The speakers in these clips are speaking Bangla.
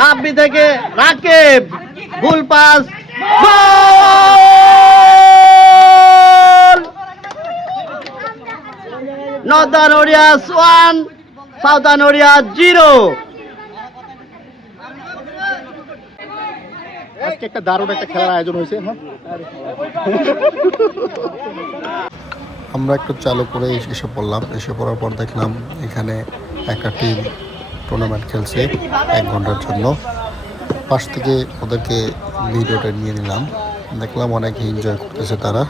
রাব্বি থেকে Rakib goal pass northern warriors 1 southern warriors 0। আজকে একটা দারুণ একটা খেলার আয়োজন হয়েছে। আমরা একটু চালু করে এসে পড়লাম। এসে পড়ার পর দেখলাম এখানে একটা টিম টুর্নামেন্ট খেলছে 1 ঘন্টার জন্য। পাশ থেকে ওদেরকে ভিডিওটা নিয়ে নিলাম। দেখলাম অনেক এনজয় করতেছে তারা,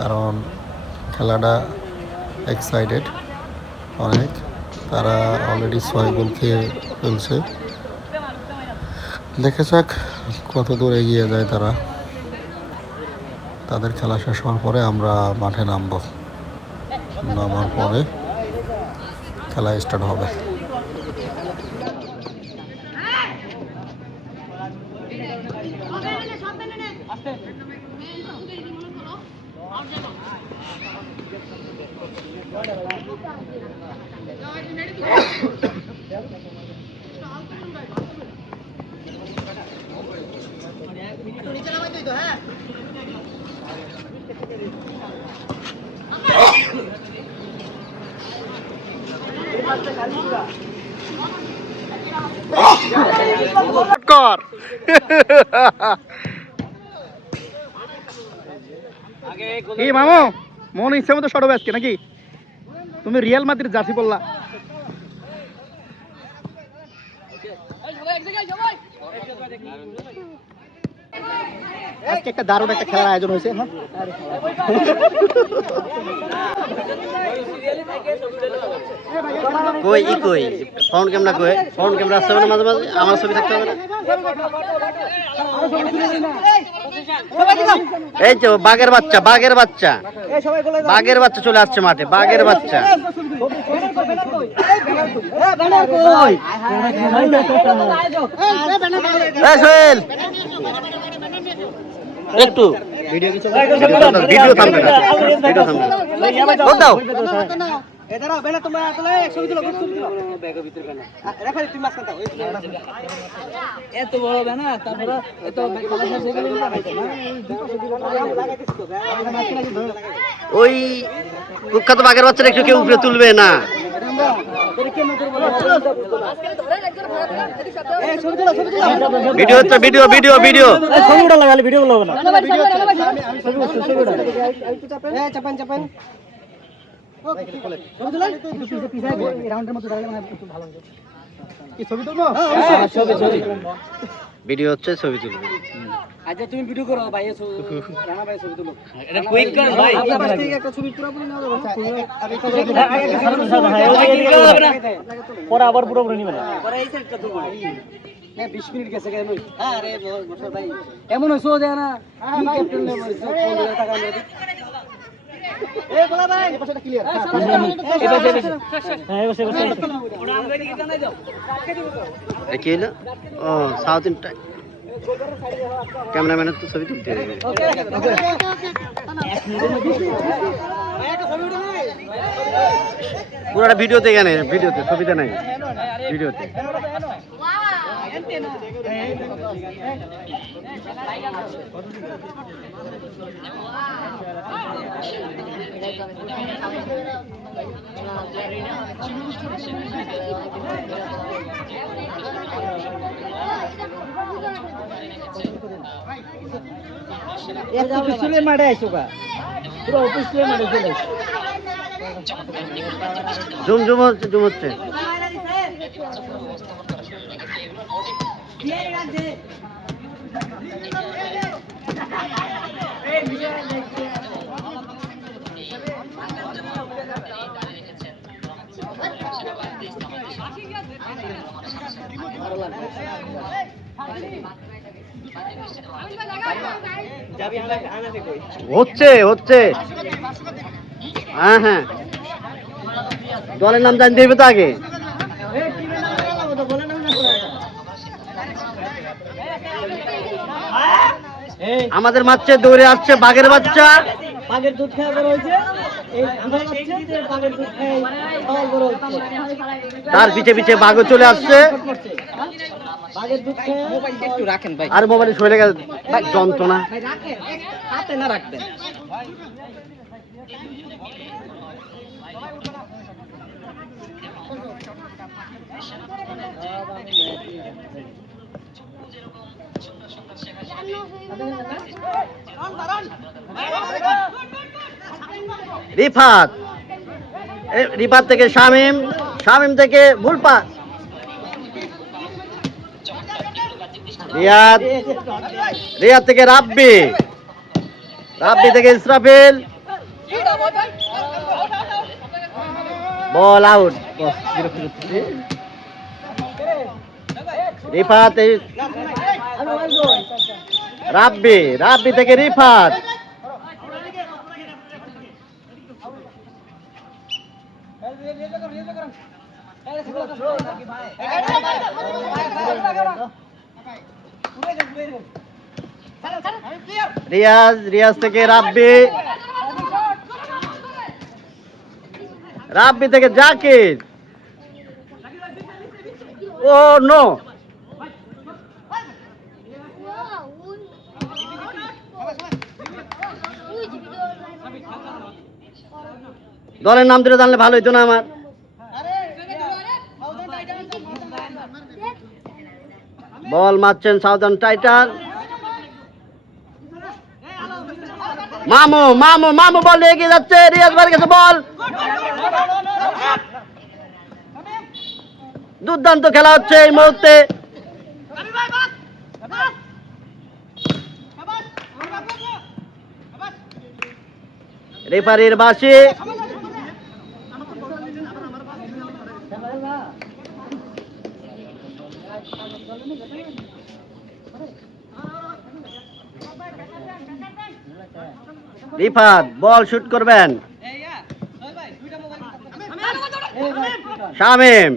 কারণ খেলাটা এক্সাইটেড অনেক। তারা অলরেডি 6 গোল খেয়ে ফেলছে। দেখা যাক কত দূর এগিয়ে যায় তারা। তাদের খেলা শেষ হওয়ার পরে আমরা মাঠে নামার পরে খেলা স্টার্ট হবে। কি মামু মন ইচ্ছে মতো শট হবে আজকে নাকি? তুমি রিয়াল মাদ্রিদ জার্সি পরলা। আজকে একটা দারুণ একটা খেলার আয়োজন হয়েছে। কই ফ্রন্ট ক্যামেরা ফ্রন্ট ক্যামেরা আসতে হবে না, মাঝে মাঝে আমার ছবি থাকতে হবে না। এই তো বাঘের বাচ্চা চলে আসছে মাঠে। বাঘের বাচ্চা একটু ভিডিও থামবে না। ওই কুখ্যাত বাঘের বাচ্চারা একটু কেউ উপরে তুলবে না। ভিডিও হচ্ছে ভিডিও ভিডিও হচ্ছে, ছবি তুলবে। আচ্ছা তুমি ভিডিও করো ভাই, রানা ভাই ছবি তুলো। এটা কুইক কর ভাই, আপনার পাশ থেকে একটা ছবি পুরোপুরি নাও যাবে না, পরে আবার পুরোপুরি নিবে না, পরে এই সাইডটা তুলবো। হ্যাঁ 20 মিনিট গেছে কেন? আরে বসো ভাই, এমন হইছো যে না কি ক্যাপ্টেন নে মরিছো 15 টাকা নিয়ে। এই বলা ভাই এই পাশটা ক্লিয়ার। হ্যাঁ বসে ওরা আনবে কি জানাই দাও, কাটকে দিব তো। এই কি হলো? ও সাউথ ইন্ডিয়া ক্যামেরাম্যানের তো ছবি তুলতে হবে। পুরোটা ভিডিওতে কেন? ভিডিওতে, ছবিতে নাই, ভিডিওতে। পিছলে মাঠে আইছো কা, পুরো পিছলে মাঠে চলে আইছো। জুম হচ্ছে। হচ্ছে হ্যাঁ দলের নাম জানতে হবে তো আগে। আমাদের মাঠে দৌড়ে আসছে বাঘের বাচ্চা। বাঘের দুধ খাওয়া বড় হয়েছে, এই আমরা হচ্ছে যে বাঘের দুধ খাওয়া বড় হচ্ছে। তার পিছে পিছে বাঘও চলে আসছে। বাঘের দুধ খেয়ে মোবাইলটা একটু রাখেন ভাই। আর মোবাইলে শরীরে গেছে যন্ত্রণা। ভাই রাখেন, হাতে না রাখবেন। রিফাত, রিফাত থেকে শামিম, শামিম থেকে ভুল পাস। রিয়াদ, রিয়াদ থেকে রাব্বি, রাব্বি থেকে ইসরাফিল, বল আউট। রিফাত, রাব্বি, রাব্বি থেকে রিফাত, রিয়াজ, রিয়াজ থেকে রাব্বি, রাব্বি থেকে জাকির। ও নো, দলের নাম দিলে জানলে ভালো হইতো না আমার। বল মারছেন সাউদার্ন টাইটান। মামু, মামু, মামু বল এগিয়ে যাচ্ছে, রিয়াজ ভাইয়ের কাছে বল। দুর্দান্ত খেলা হচ্ছে এই মুহূর্তে। রেফারির বাঁশি। রিফাত বল শুট করবেন। শামিম,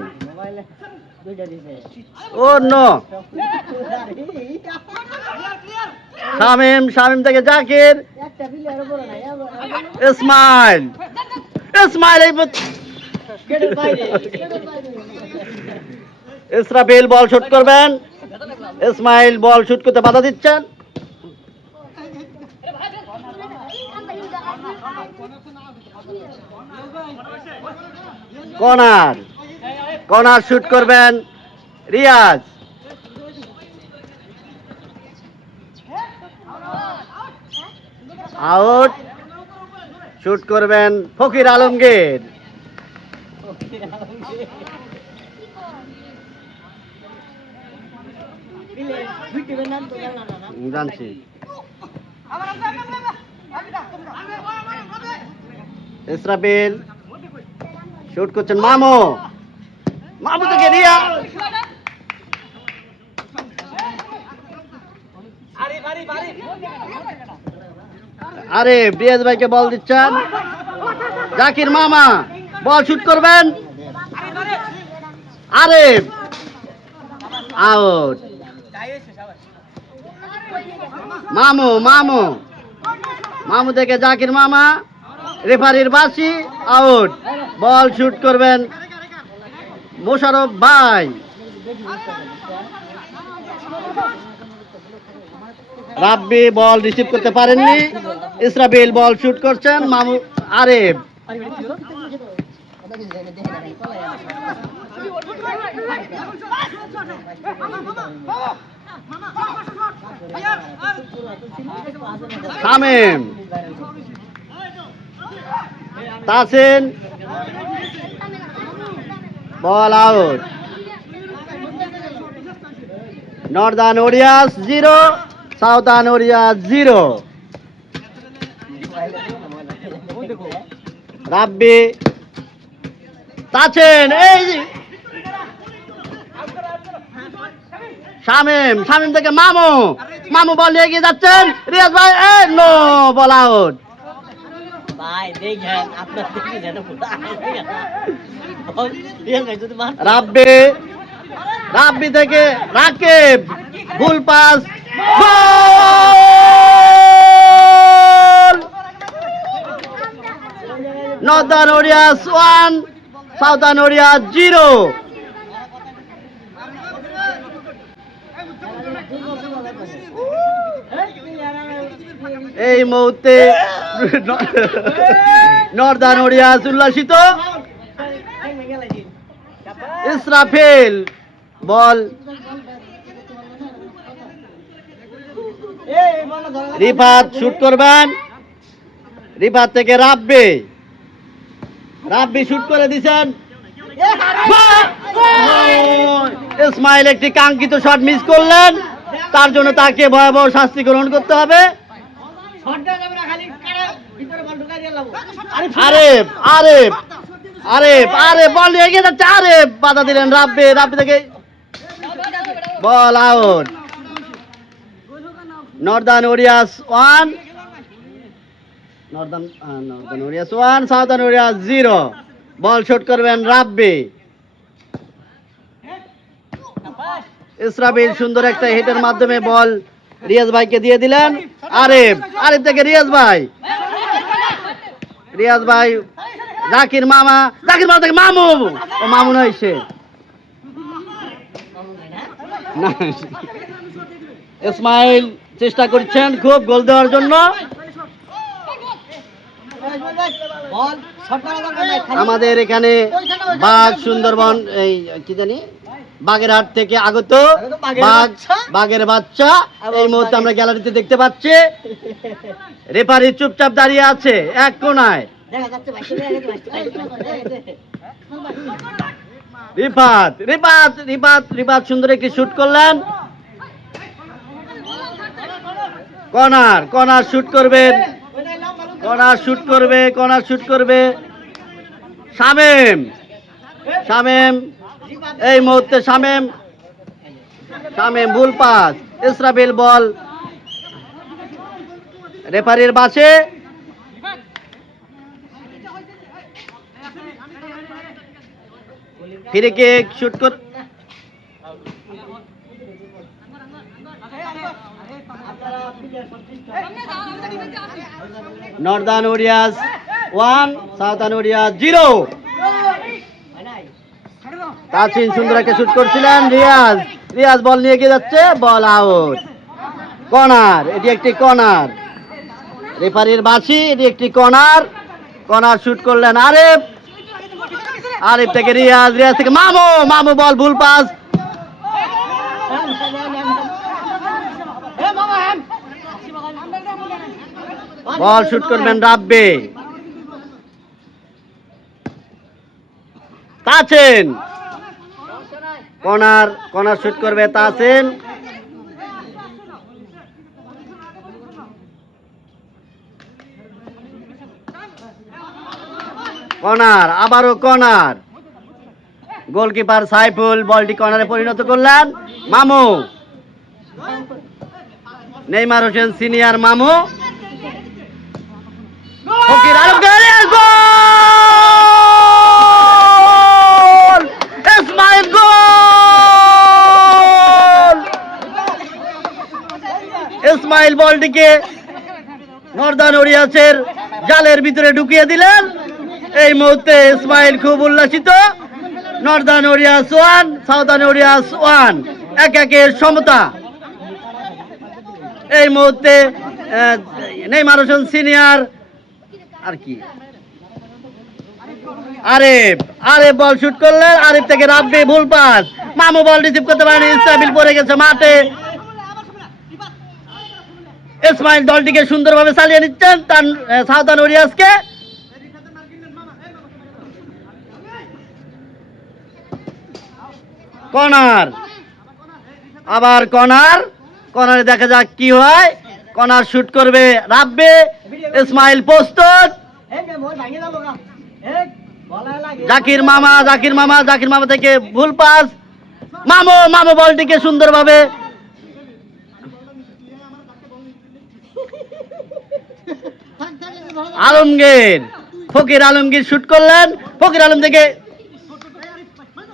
ও নো, শামিম, শামিম থেকে জাকির, ইসমাইল, ইসমাইল, ইসরাফিল বল শুট করবেন। ইসমাইল বল শুট করতে বাধা দিচ্ছেন। কর্নার, কর্নার শুট করবেন রিয়াজ। আউট, শুট করবেন ফকির আলমগীর। জানছি। ইসরাফিল শুট করছেন মামু, মামু থেকে রিয়া। আরে রিয়াজ ভাইকে বল দিচ্ছেন। জাকির মামা বল শুট করবেন। আরে আউট। মামু, মামু, মামু থেকে জাকির মামা, রেফারির বাঁশি, আউট। বল শুট করবেন মোশারফ ভাই। রাব্বি বল রিসিভ করতে পারেননি। ইসরাফিল বল শুট করছেন। মামু, Aref, Shamim, Tasin, ball out. Northern aureus 0, southern warriors 0। রাব্বি, তাসিন, এই শামিম, শামিম থেকে মামু, মামু বল এগিয়ে যাচ্ছেন। রিয়াজ ভাই, নো, বল আউট। রাব্বি, রাব্বি থেকে রাকিব, ভুল pass, goal! Northern warriors 1, southern warriors 0। এই মুহূর্তে নর্দার্ন ওরিয়াস উল্লাসিত। ইসরাফিল বল রিফাত শুট করবেন, রিফাত থেকে রাব্বি শুট করে দিছেন। ইসমাইল একটি কাঙ্ক্ষিত শট মিস করলেন, তার জন্য তাকে ভয়াবহ শাস্তি গ্রহণ করতে হবে। আরেফ আরেফ আরেফ আরেফ বল এগিয়ে যাচ্ছে, আরেফ বাধা দিলেন রাব্বি থেকে ball out. Northern warriors 1, Northern warriors 1, southern warriors 0। বল শট করবেন রাব্বি। ইসরাফিল সুন্দর একটা হিটের মাধ্যমে বল রিয়াজ ভাইকে দিয়ে দিলেন। আরেফ থেকে রিয়াজ ভাই জাকির মামা থেকে মামু নয় সে না। ইসমাইল চেষ্টা করছেন খুব গোল দেওয়ার জন্য। আমাদের এখানে বাঘ সুন্দরবন এই কি জানি বাগেরহাট থেকে আগত বাঘের বাচ্চা এই মুহূর্তে আমরা গ্যালারিতে দেখতে পাচ্ছি। রেফারি চুপচাপ দাঁড়িয়ে আছে এক কোনায়। রিফাত সুন্দর একটি শুট করলেন। কর্নার শুট করবে শামীম এই মুহূর্তে শামীম ভুল পাস। ইসরাফিল বল রেফারির বাসে। ফ্রি কিক শুট কর Northern warriors 1, southern warriors 0। Tasin সুন্দর একটা শুট করছিলেন। রিয়াজ বল নিয়ে গিয়ে যাচ্ছে, বল আউট। কর্নার, এটি একটি কর্নার, রেফারির বাঁশি, এটি একটি কর্নার শুট করলেন আরেফ থেকে রিয়াজ থেকে মামু বল ভুল পাস। বল শুট করবেন রাব্বি। তাসিন কর্নার শুট করবে তাসিন। আবারও কর্নার। গোলকিপার সাইফুল বলটি কর্নারে পরিণত করলেন। মামু নেইমার হোসেন সিনিয়র মামু ফকির আলম গোল! ইসমাইল গোল! ইসমাইল বলটিকে নর্দার্ন ওরিয়াসের জালের ভিতরে ঢুকিয়ে দিলেন। এই মুহূর্তে ইসমাইল খুব উল্লাসিত। নর্দার্ন ওরিয়াস 1, সাউদার্ন ওরিয়াস 1, 1-1 সমতা। এই মুহূর্তে নেইমার হোসেন সিনিয়র আর কি আরেফ বল শুট করলেন। আরেফ থেকে রাব্বি ভুল পাস। মামু বল রিসিভ করতে পারেনি, ইসরাফিল পড়ে গেছে মাঠে। ইসমাইল দলটিকে সুন্দরভাবে চালিয়ে নিচ্ছেন তার সাউদার্ন ওরিয়াসকে। আবার কর্নারে দেখা যাক কি হয়। কর্নার শুট করবে রাব্বি। ইসমাইল প্রস্তুত। জাকির মামা থেকে ভুল পাস। মামু বলটিকে সুন্দরভাবে ফকির আলমগীর শুট করলেন। ফকির আলম থেকে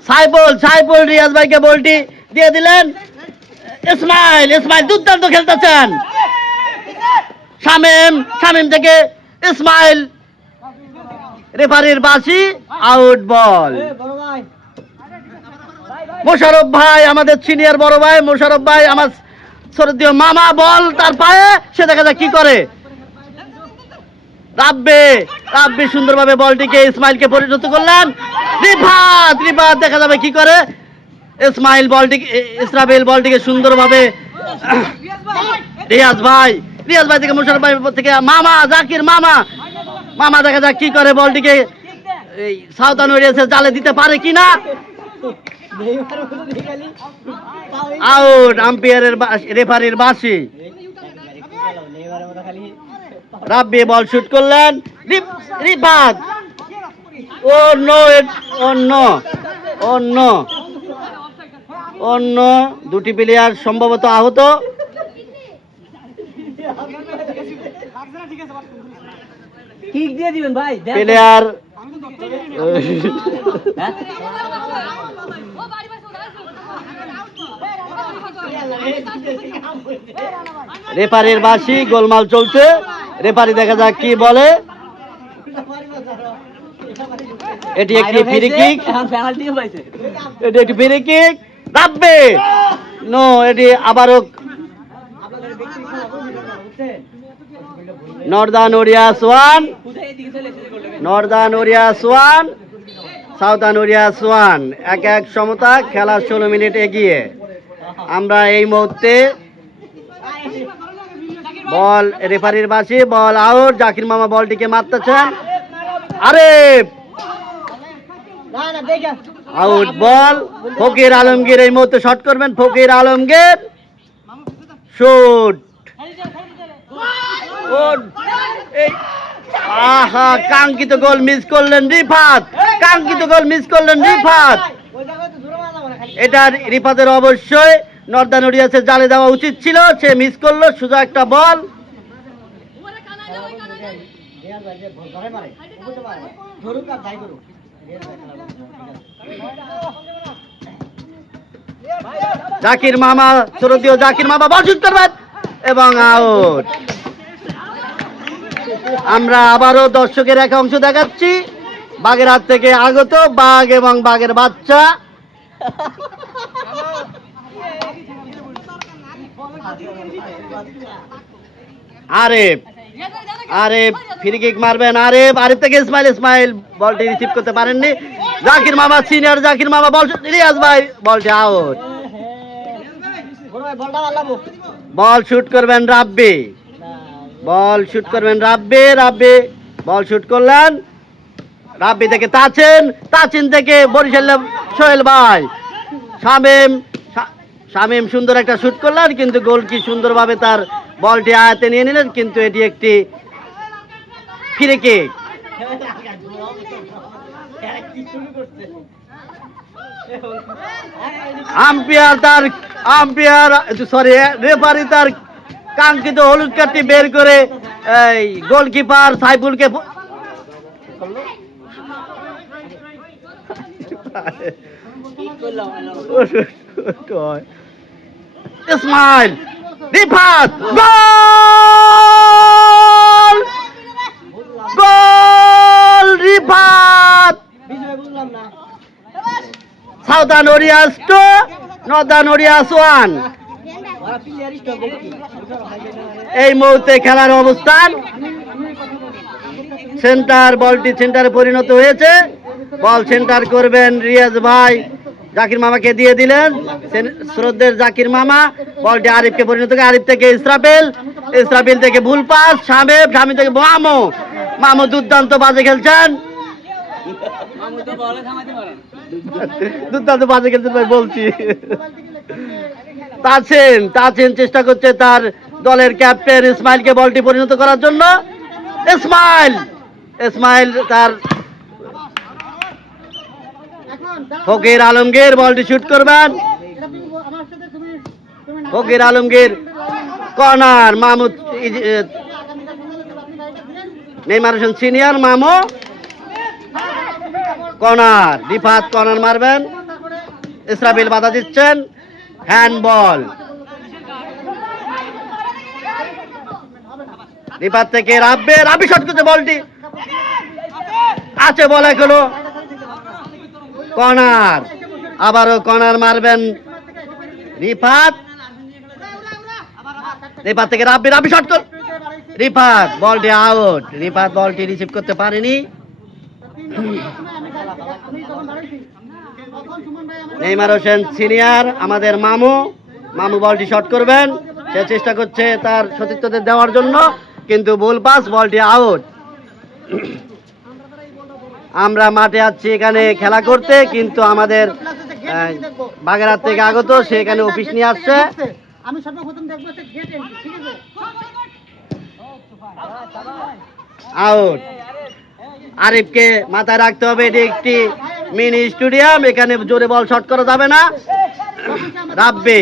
সাইফুল রিয়াজ ভাইকে বলটি দিয়ে দিলেন। ইসমাইল দুর্দান্ত খেলতেছেন। শামীম থেকে ইসমাইল, রেফারির বাঁশি, আউট বল। মোশাররফ ভাই আমাদের সিনিয়র বড় ভাই, মোশাররফ ভাই আমার শ্রদ্ধেয় মামা, বল তার পায়ে, সে দেখা যাক কি করে। রাব্বি সুন্দরভাবে বলটিকে ইসমাইলকে পরিণত করলেন। রিফাত দেখা যাবে কি করে। ইসরাফিল বলটিকে সুন্দরভাবে রিয়াজ ভাই থেকে মোশাররফ ভাই থেকে মামা জাকির মামা দেখা যাক কি করে, বলটিকে এই সাউদার্ন ওয়ারিয়ার্সের জালে দিতে পারে কিনা। আউট, আম্পায়ারের রেফারির বাঁশি। রাব্বি বল শুট করলেন। রিফাত অন্য দুটি প্লেয়ার সম্ভবত আহত। কিক দিয়ে দিবেন ভাই, প্লেয়ার রেফারির বাঁশি, গোলমাল চলছে। রেফারি দেখা যাক কি বলে। এটি একটি ফ্রি কিক, এটি একটি ফ্রি কিক। রাব্বি নো, এটি আবারও নর্দার্ন ওয়ারিয়ার্স 1, সাউদার্ন ওয়ারিয়ার্স 1। 1-1 সমতা, খেলা 16 মিনিট এগিয়ে। আমরা এই মুহূর্তে বল, রেফারির বাঁশি, বল আউট। জাকির মামা বলটিকে মারতেছেন। আরে আউট বল। ফকির আলমগীর এই মুহূর্তে শট করবেন। ফকির আলমগীর শুট। আহা, কাঙ্ক্ষিত গোল মিস করলেন রিফাত, এটা রিফাতের অবশ্যই নর্দার্ন ওয়ারিয়ার্সের জালে দেওয়া উচিত ছিল, সে মিস করলো। সোজা একটা বল। জাকির মামা, শ্রদ্ধেয় জাকির মামা বল শুট করবেন এবং আউট। আমরা আবারও দর্শকের এক অংশ দেখাচ্ছি। বাগেরহাট থেকে আগত বাঘ এবং বাঘের বাচ্চা। আরেফ ফ্রি কিক মারবেন। আরেফ থেকে ইসমাইল বলটি রিসিভ করতে পারেননি। জাকির মামা, সিনিয়র জাকির মামা বল, রিয়াজ ভাই বলটি আউট। বল শুট করবেন রাব্বি, রাব্বি বল শুট করলেন। রাব্বি থেকে তাচিন থেকে বরিশাল সোহেল ভাই, শামীম সুন্দর একটা শুট করলেন, কিন্তু গোলকি সুন্দরভাবে তার বলটি আয়ত্তে নিয়ে নিলেন, কিন্তু এটি একটি ফ্রি কিক। রেফারি তার কাঙ্ক্ষিত হলুদ কার্ডটি বের করে এই গোলকিপার সাইফুলকে Ismail, Rifat goal, Rifat. Southern warriors 2, northern warriors 1। এই মুহূর্তে খেলার অবস্থান, বলটি সেন্টারে পরিণত হয়েছে। বল সেন্টার করবেন রিয়াজ ভাই, জাকির মামাকে দিয়ে দিলেন। শ্রদ্ধের জাকির মামা বলটি আরিফকে পরিণত করে। আরিফ থেকে ইসরাফিল থেকে ভুল পাস। শামীম থেকে মামু দুর্দান্ত বাজে খেলছেন, ভাই বলছি। তাছেন চেষ্টা করছে তার দলের ক্যাপ্টেন ইসমাইলকে বলটি পরিণত করার জন্য। ইসমাইল তার ফকির আলমগীর বলটি শুট করবেন। Fakir Alamgir corner, Mahmud Neymar Hossain senior, Mamu corner. Rifat corner মারবেন, ইসরাফিল বাধা দিচ্ছেন। হ্যান্ডবল। রিফাত থেকে রাব্বি শট করছে, বলটি আছে, বল এখনো। কর্নার আবারও কর্নার মারবেন রিফাত। রিফাত থেকে রাব্বি, রাব্বি শট কর, রিফাত বলটি আউট। রিফাত বলটি রিসিভ করতে পারেনি। নেইমার হোসেন সিনিয়র, আমাদের মামু, মামু বলটি শট করবেন, সে চেষ্টা করছে তার সতীর্থদের দেওয়ার জন্য, কিন্তু ভুল পাস, বলটি আউট। আমরা মাঠে আছি এখানে খেলা করতে, কিন্তু আমাদের বাগেরহাট থেকে আগত সে এখানে অফিস নিয়ে আসছে। আমি সর্বপ্রথম দেখবো গেট এন্ট্রি, ঠিক আছে? আউট। আরিফকে মাথায় রাখতে হবে, এটি একটি মিনি স্টেডিয়াম, এখানে জোরে বল শট করা যাবে না। রাব্বি,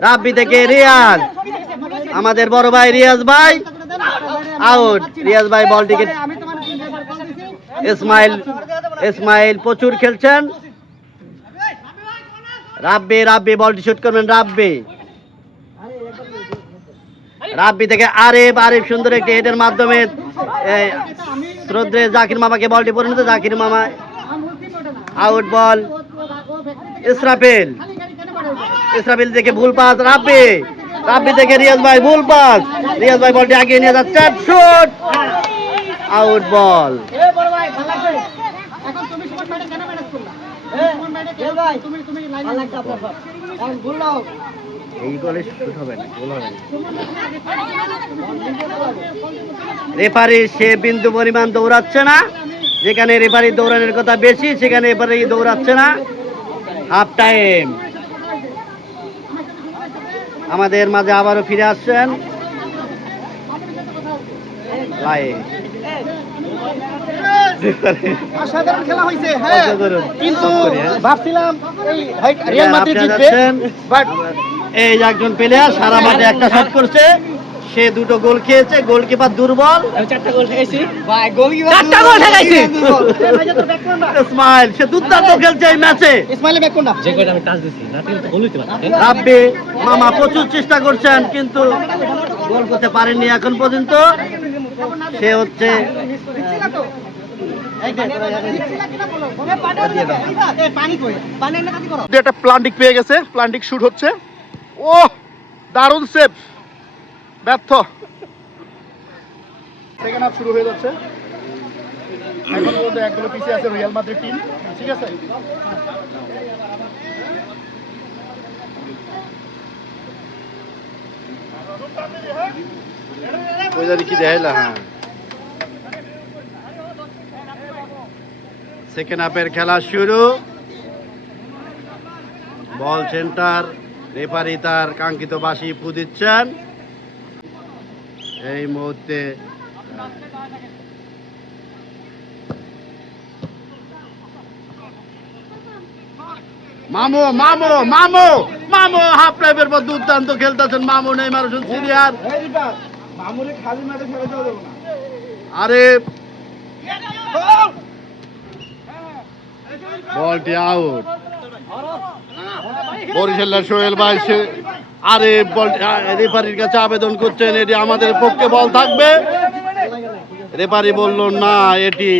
রাব্বি থেকে রিয়াজ, আমাদের বড় ভাই রিয়াজ ভাই, আউট। রিয়াজ ভাই বলটিকে, ইসমাইল, ইসমাইল প্রচুর খেলছেন। রাব্বি, রাব্বি বলটি শুট করবেন, রাব্বি, রাব্বি থেকে আরিফ, আরিফ সুন্দর একটি হেডের মাধ্যমে শ্রদ্ধে জাকির মামাকে বলটি পরিণত, জাকির মামা আউট। বল ইসরাফিল, ইসরাফিল থেকে ভুল পাস, রাব্বি, রাব্বি থেকে রিয়াজ ভাই ভুল পাস, রিয়াজ ভাই বলটি আগিয়ে নিয়ে যাচ্ছে, শুট, আউট বল। এই বলে শুট হবে না, গোল হবে না। রেফারি সে বিন্দু পরিমাণ দৌড়াচ্ছে না, যেখানে রেফারি দৌড়ানোর কথা বেশি সেখানে রেফারি দৌড়াচ্ছে না। Half time. আমাদের মাঝে আবারও ফিরে আসছেন অসাধারণ খেলা হয়েছে, হ্যাঁ, কিন্তু ভাবছিলাম এই রিয়াল মাদ্রিদ জিতবে, বাট এই একজন প্লেয়ার সারা মাঠে একটা শট করছে, সে দুটো গোল খেয়েছে, গোলকিপার দুর্বল। চারটা গোল ঠেকাইছি ভাই, চারটা গোল ঠেকাইছি। ইসমাইল সে দুর্দান্ত খেলছে এই ম্যাচে। ইসমাইল ব্যাক কোনটা? যে কয়টা আমি টাচ দিছি না কিন্তু গোল হইতে পারে। রাব্বি মামা প্রচুর চেষ্টা করছেন, কিন্তু গোল করতে পারেননি এখন পর্যন্ত। সে হচ্ছে একটা প্লান্টিক পেয়ে গেছে, প্লান্টিক শুট হচ্ছে, ও দারুণ সেভ, ব্যর্থ। সেকেন্ড হাফ শুরু হয়ে যাচ্ছে, এখন পর্যন্ত এক গোল পিছিয়ে আছে রিয়াল মাদ্রিদ টিম, ঠিক আছে? কি দেখাইলা? হ্যাঁ, সেকেন্ড হাফের খেলা শুরু। বল সেন্টার, রেফারি তার কাঙ্ক্ষিত বাঁশি ফু দিচ্ছেন। এই মুহূর্তে মামু, মামু, মামু, মামু হাফ টাইমের পর দুর্দান্ত খেলতেছেন মামু, নেইমার হোসেন সিনিয়র। আরে বলটি আউট। বরিশালের সোহেল ভাই সে আরে বল রেফারির কাছে আবেদন করছেন, এটি আমাদের পক্ষে বল থাকবে। রেফারি বলল না, এটি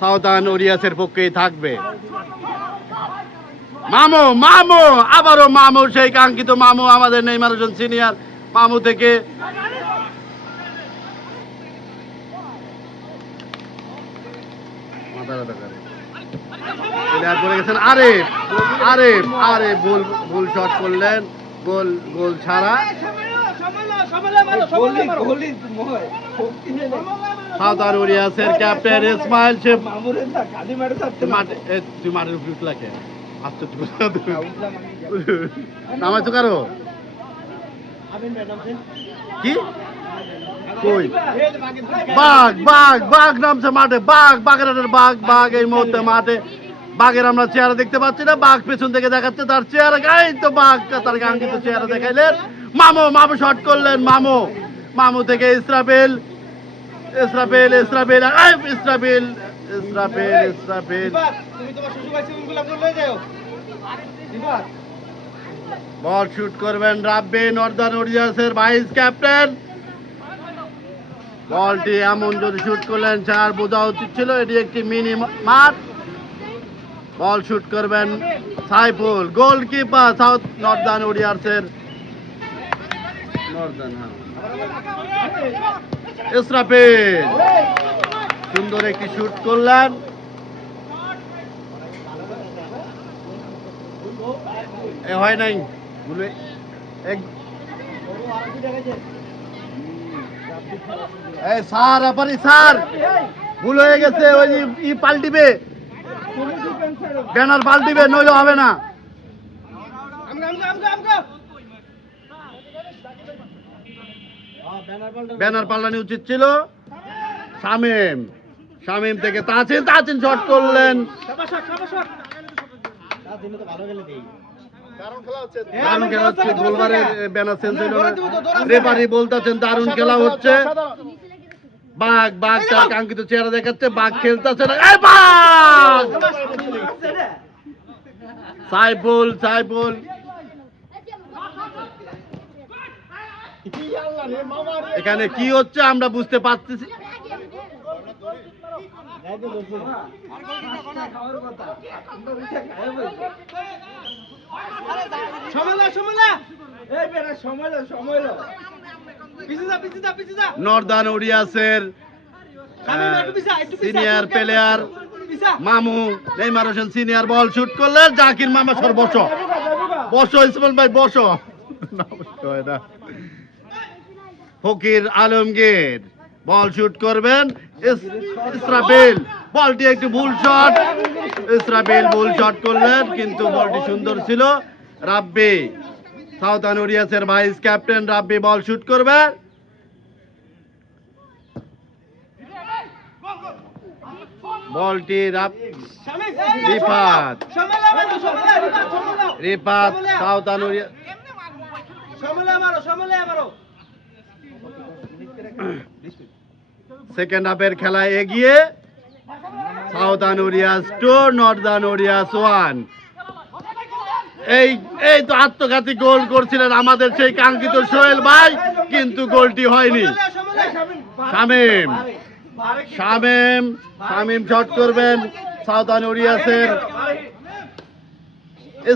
সাউদার্ন ওরিয়াসের পক্ষেই থাকবে। মামু, মামু, আবারও মামু, সেই কাঙ্ক্ষিত মামু, আমাদের নেইমার হোসেন সিনিয়র, মামু থেকে মাথা ব্যথা করে প্লেয়ার করে গেছেন। আরে আরে আরে ভুল, ভুল শট করলেন, গোল, গোল ছাড়া। সাউদার্ন ওরিয়াসের ক্যাপ্টেন ইসমাইল সে তুই মাঠের উপরে উঠলা কে? নামাই তো কারো কি কই? বাঘ, বাঘ, বাঘ নামছে মাঠে, বাঘ, বাগেরহাটের বাঘ, বাঘ এই মুহূর্তে মাঠে। বাঘের আমরা চেহারা দেখতে পাচ্ছি না, বাঘ পেছন থেকে দেখাচ্ছে তার চেহারা, গাই তো বাঘ তার কাঙ্ক্ষিত চেহারা দেখাইলেন। মামু, মামু শট করলেন, মামু, মামু থেকে ইসরাফিল, ইসরাফিল, ইসরাফিল, ইসরাফিল, ইসরাফিল, ইসরাফিল বল শুট করবেন রাব্বি, নর্দার্ন ওরিয়াসের ভাইস ক্যাপ্টেন। বলটি এমন যদি শুট করলেন, চার বোঝা উচিত ছিল, এটি একটি মিনি মাঠ। বল শুট করবেন সাইফুল, গোলকিপার সাউথ নর্দার্ন ওরিয়ার্সের ইসরাফিল সুন্দর একটি শুট করলেন। হয় নাই স্যার আপারি স্যার ভুল হয়ে গেছে, ওই ই পাল্টিবে, ব্যানার পাল্টিবে, নইলে হবে না। ব্যানার পাল্টানো উচিত ছিল। শামীম, শামীম থেকে তাজিন, তাজিন শট করলেন। দারুণ খেলা হচ্ছে, গোলবারের ব্যানার চেঞ্জ হইল না। রেফারি বলতেছেন দারুণ খেলা হচ্ছে। বাঘ, বাঘ তার কাঙ্ক্ষিত চেহারা দেখাচ্ছে, বাঘ খেলতেছে না। বাঘ সাইফুল, সাইফুল এখানে কি হচ্ছে আমরা বুঝতে পারতেছি। নর্দার্ন ওরিয়াসের সিনিয়র প্লেয়ার মামু নেইমার হোসেন সিনিয়র বল শুট করলেন। জাকির মামা সর বসো, বসো ইসমাইল ভাই বসো। ফকির আলমগীর বল শুট করবেন। ইসরাফিল বলটি একটু ভুল শট, ইসরাফিল ভুল শট করলেন, কিন্তু বলটি সুন্দর ছিল। রাব্বি সাউথার্ন ওরিয়াসের vice captain Rabbi ball shoot করবে। বলটি Rifat, Rifat southern warriors second হাফের খেলায় এগিয়ে। Southern warriors 2 northern warriors 1। এই তো আত্মঘাতী গোল করছিলেন আমাদের সেই কাঙ্ক্ষিত সোহেল ভাই, কিন্তু গোলটি হয়নি। শামীম, শামীম, শামীম শট করবেন। সাউথার্ন ওরিয়াসের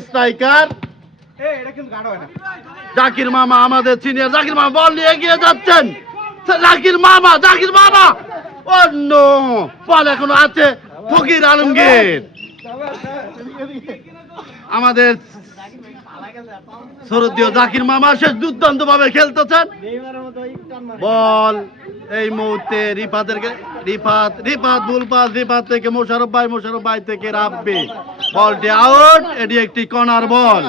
স্ট্রাইকার জাকির মামা, আমাদের সিনিয়র জাকির মামা বল নিয়ে এগিয়ে যাচ্ছেন। জাকির মামা, জাকির মামা, ও নো, বল এখনো আছে। ফকির আলমগীর, আমাদের শরদীয় জাকির মামা শেষ দুর্দান্ত ভাবে খেলতেছেন। বল এই মুহূর্তে রিফাতের, রিফাত, রিফাত ভুল পাস, রিফাত থেকে মোশারফ ভাই, মোশারফ ভাই থেকে রাব্বি, বলটি আউট। এটি একটি কর্নার বল।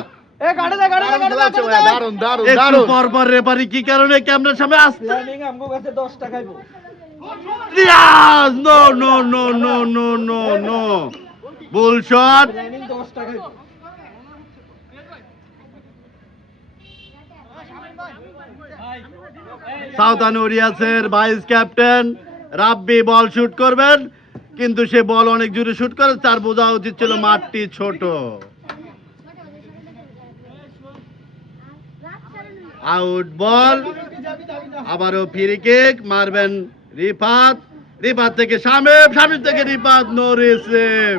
একটু পর পর রেফারি কি কারণে ক্যামেরার সামনে আসছে? No no no no no no no, ভুল শট। সাউথার্ন ওরিয়াসের vice captain Rabbi ball shoot করবেন, কিন্তু সে বল অনেক জোরে শুট করে, তার বোঝা উচিত ছিল মাঠটি ছোট। আউট বল, আবারও ফ্রি কিক মারবেন রিফাত, রিফাত থেকে শামীম, শামীম থেকে রিফাত, নো রিসিভ।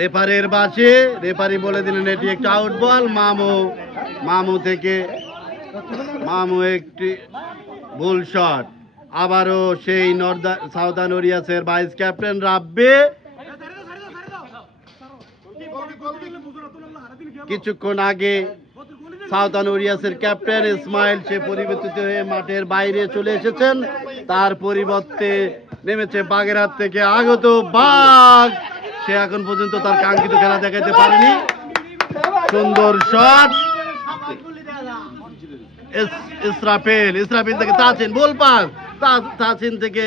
রেফারির বাসে, রেফারি বলে দিলেন এটি একটা আউট বল। মামু, মামু থেকে মামু একটি ভুল শট। আবারও সেই সাউথার্ন ওরিয়াসের ভাইস ক্যাপ্টেন রাব্বি, কিছুক্ষণ আগে সাউথার্ন ওরিয়াসের ক্যাপ্টেন ইসমাইল সে পরিবর্তিত হয়ে মাঠের বাইরে চলে এসেছেন, তার পরিবর্তে নেমেছে বাগেরহাট থেকে আগত বাঘ। সে এখন পর্যন্ত তার কাঙ্ক্ষিত খেলা দেখাতে পারেনি। সুন্দর শট, ইসরাফিল, ইসরাফিল থেকে তাজিন, বল পাস, তাজিন থেকে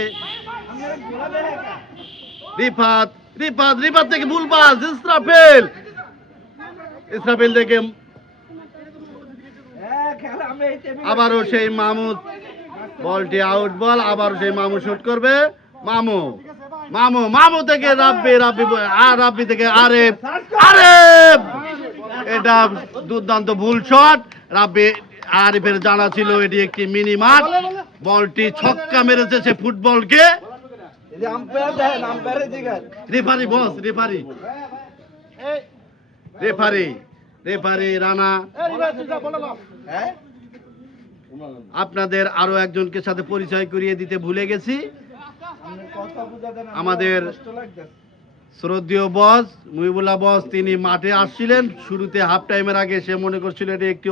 রিফাত, রিফাত, রিফাত থেকে ভুল পাস, ইসরাফিল, ইসরাফিল থেকে আবারও সেই মামুদ, বলটি আউট বল। আবারও সেই মামু শুট করবে। মামু, মামু, মামু থেকে রাব্বি, রাব্বি আর রাব্বি থেকে আরেফ, আরেফ, এটা দুর্দান্ত ভুল শট। রাব্বি, আরিফের জানা ছিল এটি একটি মিনি মাঠ, বলটি ছক্কা মেরেছে সে ফুটবলকে। রেফারি বস, রেফারি রেফারি রেফারি রানা। আপনাদের আরো একজনকে সাথে পরিচয় করিয়ে দিতে ভুলে গেছি। আমাদের শ্রদ্ধেয় বস মুহিবুল্লাহ বস, তিনি মাঠে আসছিলেন শুরুতে হাফ টাইমের আগে। সে মনে করছিল এটি একটি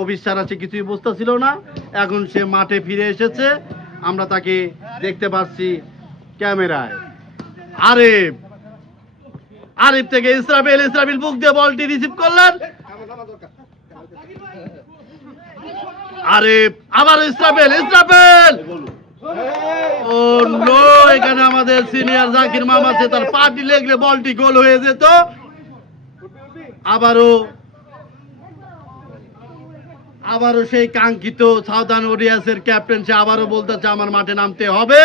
অফিস ছাড়া সে কিছুই বুঝতেছিল না। এখন সে মাঠে ফিরে এসেছে, আমরা তাকে দেখতে পাচ্ছি ক্যামেরায়। আরিফ, আরিফ থেকে ইসরাফিল, ইসরাফিল বুক দিয়ে বলটি রিসিভ করলেন। আরিফ আবার ইসরাফিল, ইসরাফিল ও নো, এখানে আমাদের সিনিয়র জাকির মামা আছে, তার পাটি লেগলে বলটি গোল হয়ে যেত। আবারও সেই কাঙ্ক্ষিত সাউদার্ন ওডিয়াসের ক্যাপ্টেন, সে আবারও বলতেছে আমার মাঠে নামতে হবে।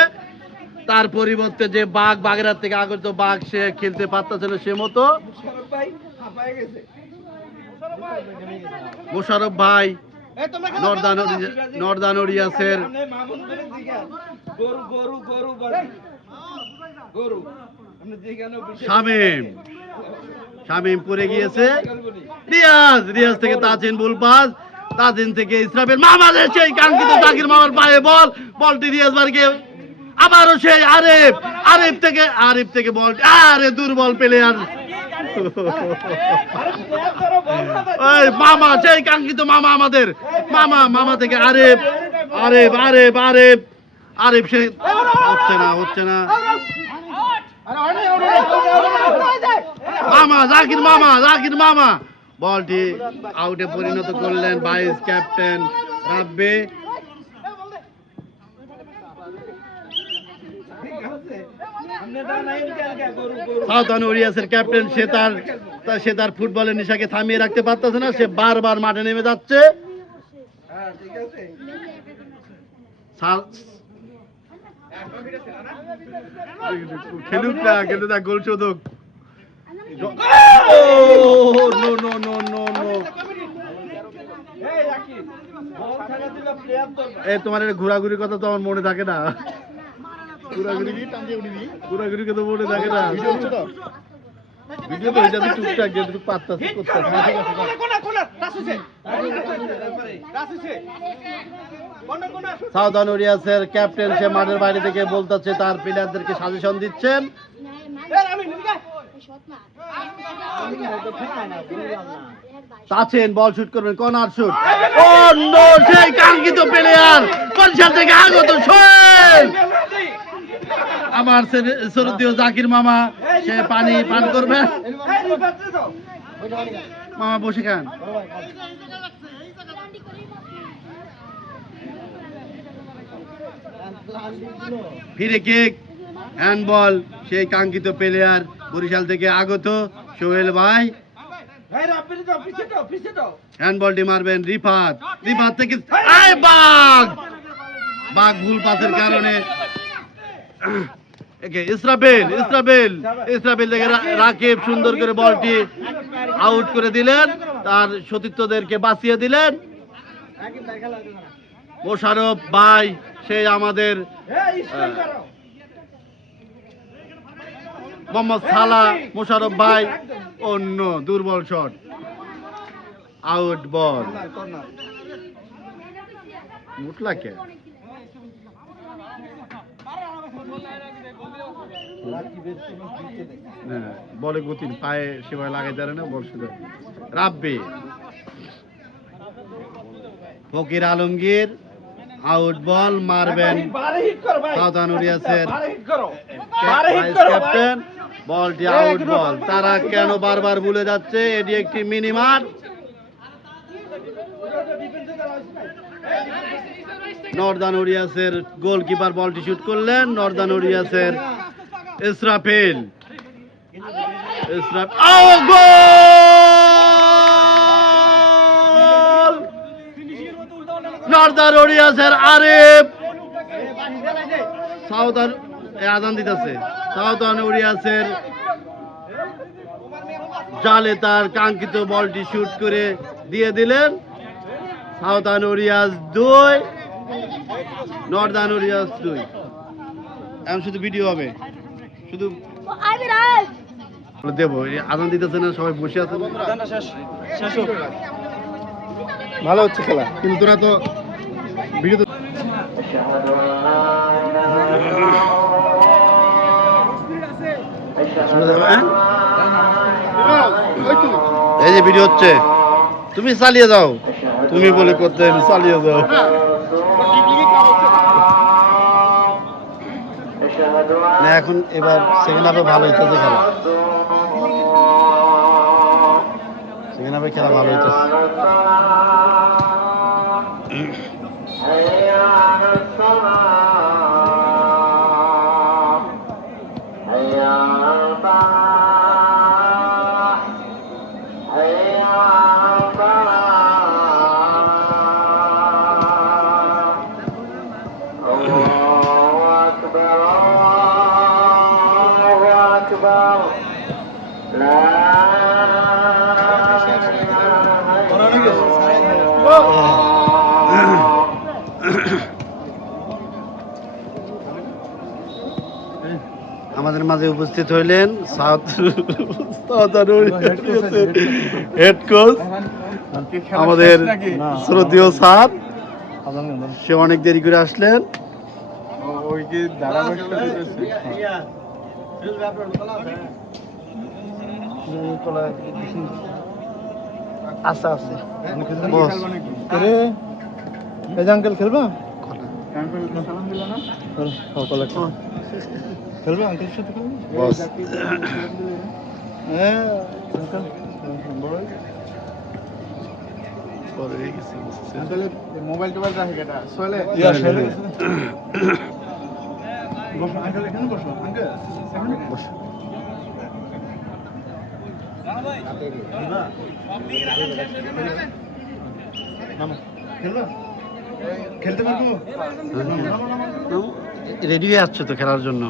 তার পরিবর্তে যে বাগেরহাট থেকে আগত বাঘ, সে খেলতে পারতেছিল সে মতো। মোশারফ ভাই নর্দার্ন ওডিয়াসের শামীম পড়ে গিয়েছে। রিয়াজ থেকে তাজিন বুলপাস, তাজিন থেকে ইসরাফিল, মামাদের সেই কাঙ্ক্ষিত জাকির মামার পায়ে বলটি রিয়াজ বারকে। আবারও সেই আরিফ থেকে বল, আরে দুর্বল প্লেয়ার মামা, সেই কাঙ্ক্ষিত মামা, আমাদের মামা থেকে আরিফ সে হচ্ছে না জাকির মামা বলটি আউটে পরিণত করলেন ভাইস ক্যাপ্টেন রাব্বি। সাউদার্ন ওডিয়াসের ক্যাপ্টেন, সে তার ফুটবলের নেশাকে থামিয়ে রাখতে পারতেছে না, সে বারবার মাঠে নেমে যাচ্ছে। খেলুক না, কিন্তু তা গোল শোধক। তোমার ঘোরাঘুরির কথা তো আমার মনে থাকে না, ঘোরাঘুরি কথা মনে থাকে না। ভিডিও তো এটা টুকটাক যেটুকু পারতাছি করতেছি। সাউদার্ন ওডিয়াসের ক্যাপ্টেন, সে মাঠের বাইরে থেকে বলতেছে, তার প্লেয়ারদেরকে সাজেশন দিচ্ছেন। তাছেন বল শুট করবেন, কর্নার শুট। ও নো, সেই কাঙ্ক্ষিত প্লেয়ার বরিশাল থেকে আগত সোহেল, আমার শ্রদ্ধেয় জাকির মামা, সে পানি পান করবে। মামা বসে খান। ফিরে কিক, হ্যান্ডবল, সেই কাঙ্ক্ষিত প্লেয়ার বরিশাল থেকে আগত সোহেল ভাই। হ্যান্ডবলটি মারবেন রিফাত থেকে বাঘ ভুল পাসের কারণে ইসরাফিল থেকে রাকিব সুন্দর করে বলটি আউট করে দিলেন, তার সতীর্থদেরকে বাঁচিয়ে দিলেন। মোশারফ ভাই, সেই আমাদের মোহাম্মদ সালা, মোশারফ ভাই, অন্য দুর্বল শট, আউট বল। মুটলা কে বলে গতি পায়ে সেভাবে লাগাই দেয় না, বল শুধু রাব্বি। ফকির আলমগীর, আউট বল মারবেন সাউদার্ন ওডিয়াসের ভাইস ক্যাপ্টেন। বলটি আউট বল। তারা কেন বারবার ভুলে যাচ্ছে এটি একটি মিনি মাঠ। নর্দার্ন ওডিয়াসের গোলকিপার বলটি শুট করলেন, নর্দার্ন ওডিয়াসের ইসরাফিল। গোল! নর্দার্ন ওডিয়াসের আরিফ। সাউদার্ন আজান দিতেছে, সাউদার্ন ওডিয়াসের জালে তার কাঙ্ক্ষিত বলটি শুট করে দিয়ে দিলেন। Southern warriors 2, northern warriors 2। এখন শুধু ভিডিও হবে, শুধু দেবো। আজান দিতেছে না, সবাই বসে আছে। ভালো হচ্ছে খেলা, কিন্তু তোরা তো ভিডিও এই যে ভিডিও হচ্ছে, তুমি চালিয়ে যাও, তুমি বলে করতে চালিয়ে যাও। না এখন এবার সেকেন্ড হাফে ভালো হইতেছে খেলা, সেকেন্ড হাফে খেলা ভালো হইতেছে। আমাদের মাঝে উপস্থিত হইলেন হেড কোচ আমাদের শ্রদ্ধেয় স্যার। সে অনেক দেরি করে আসলেন। আচ্ছা আছে আঙ্কেল খেলবা খেলবে আঙ্কেলের সাথে মোবাইল টোবাইল রাখে কেটা চলে বসো আঙ্কেল, এখানে বসো আঙ্কেল, বসো। খেলতে পারবো, রেডি হয়ে আসছে তো খেলার জন্য।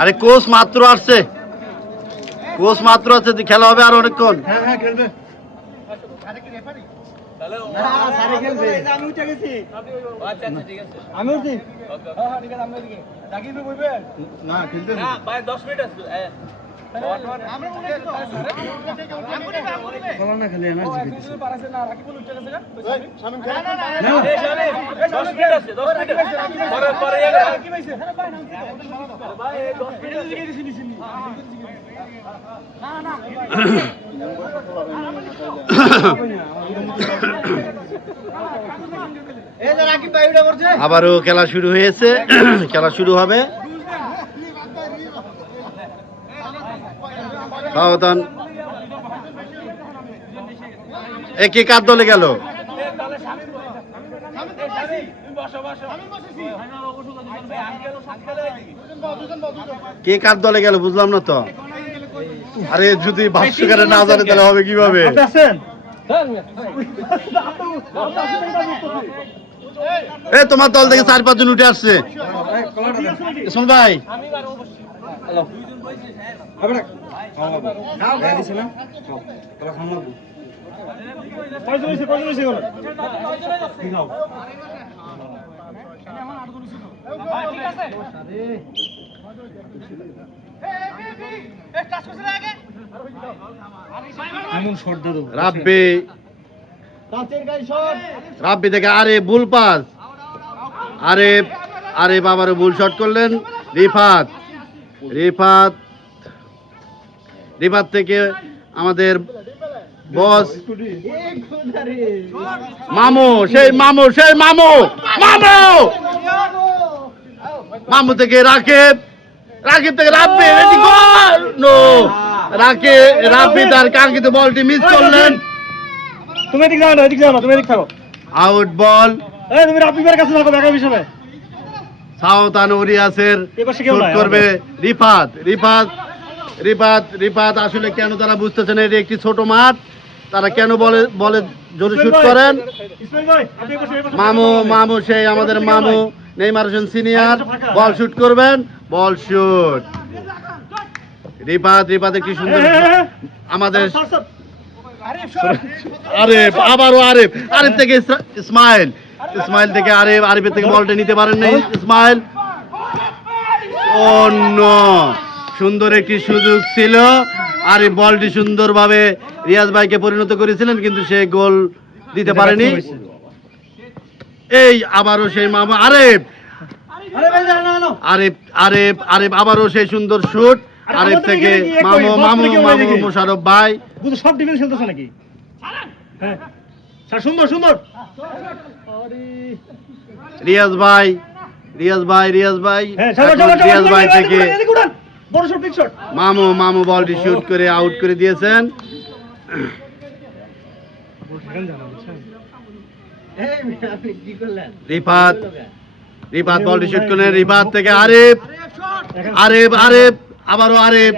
আরে কোচ মাত্র আসছে, কোচ মাত্র আছে, খেলা হবে আর অনেকক্ষণ। হ্যাঁ হ্যাঁ খেলবে। না খেলতে না খালি আবারও খেলা শুরু হয়েছে, খেলা শুরু হবে। সাবধান, কে কার দলে গেল? কে কার দলে গেল বুঝলাম না তো। আরে যদি ভাষ্যকারে না জানে তাহলে হবে কিভাবে? এ তোমার দল থেকে 4-5 জন উঠে আসছে। শোন ভাই, রাব্বি থেকে আরে বুল পাস, আরে আরে বাবারে বুল শট করলেন রিফাত। রিফাত রিফাত থেকে আমাদের বস মামু, সেই মামু, সেই মামু, মামু মামু থেকে রাকিব, রাকিব থেকে রাব্বি, রেডি গোল। নো, রাব্বি তার কাঙ্ক্ষিত বলটি মিস করলেন। তুমি এদিক যাও না, এদিক যাও না, তুমি এদিক থাকো। আউট বল। এই তুমি রাব্বিবের কাছে থাকো, দেখা বিষয়। সাউথান ওরিয়াসের শুট করবে রিফাত। রিফাত রিফাত রিফাত আসলে কেন তারা বুঝতেছেন এটা একটি ছোট মাঠ, তারা কেন বলে জোরে শুট করেন। মামু, মামু সেই আমাদের মামু নেইমার হোসেন সিনিয়র বল শুট করবেন, বল শুট। রিফাত একটি সুন্দর আমাদের আরিফ, আবারও আরিফ থেকে ইসমাইল থেকে আরিফের থেকে বলটা নিতে পারেন নাই ইসমাইল। অন্য সুন্দর একটি সুযোগ ছিল, আরিফ বলটি সুন্দরভাবে রিয়াজ ভাইকে পরিণত করেছিলেন, কিন্তু সে গোল দিতে পারেনি। এই আবারও সেই মামা আরিফ আবারও সেই সুন্দর শুট আরিফ থেকে মামু মোশাররফ ভাই। সব ডিফেন্স খেলতেছে নাকি? হ্যাঁ স্যার, সুন্দর সুন্দর। রিয়াজ ভাই থেকে বড় শট, বিগ শট। মামু বলটি শুট করে আউট করে দিয়েছেন। রিফাত বলটি শুট করলেন, রিফাত থেকে আরিফ আবারও আরিফ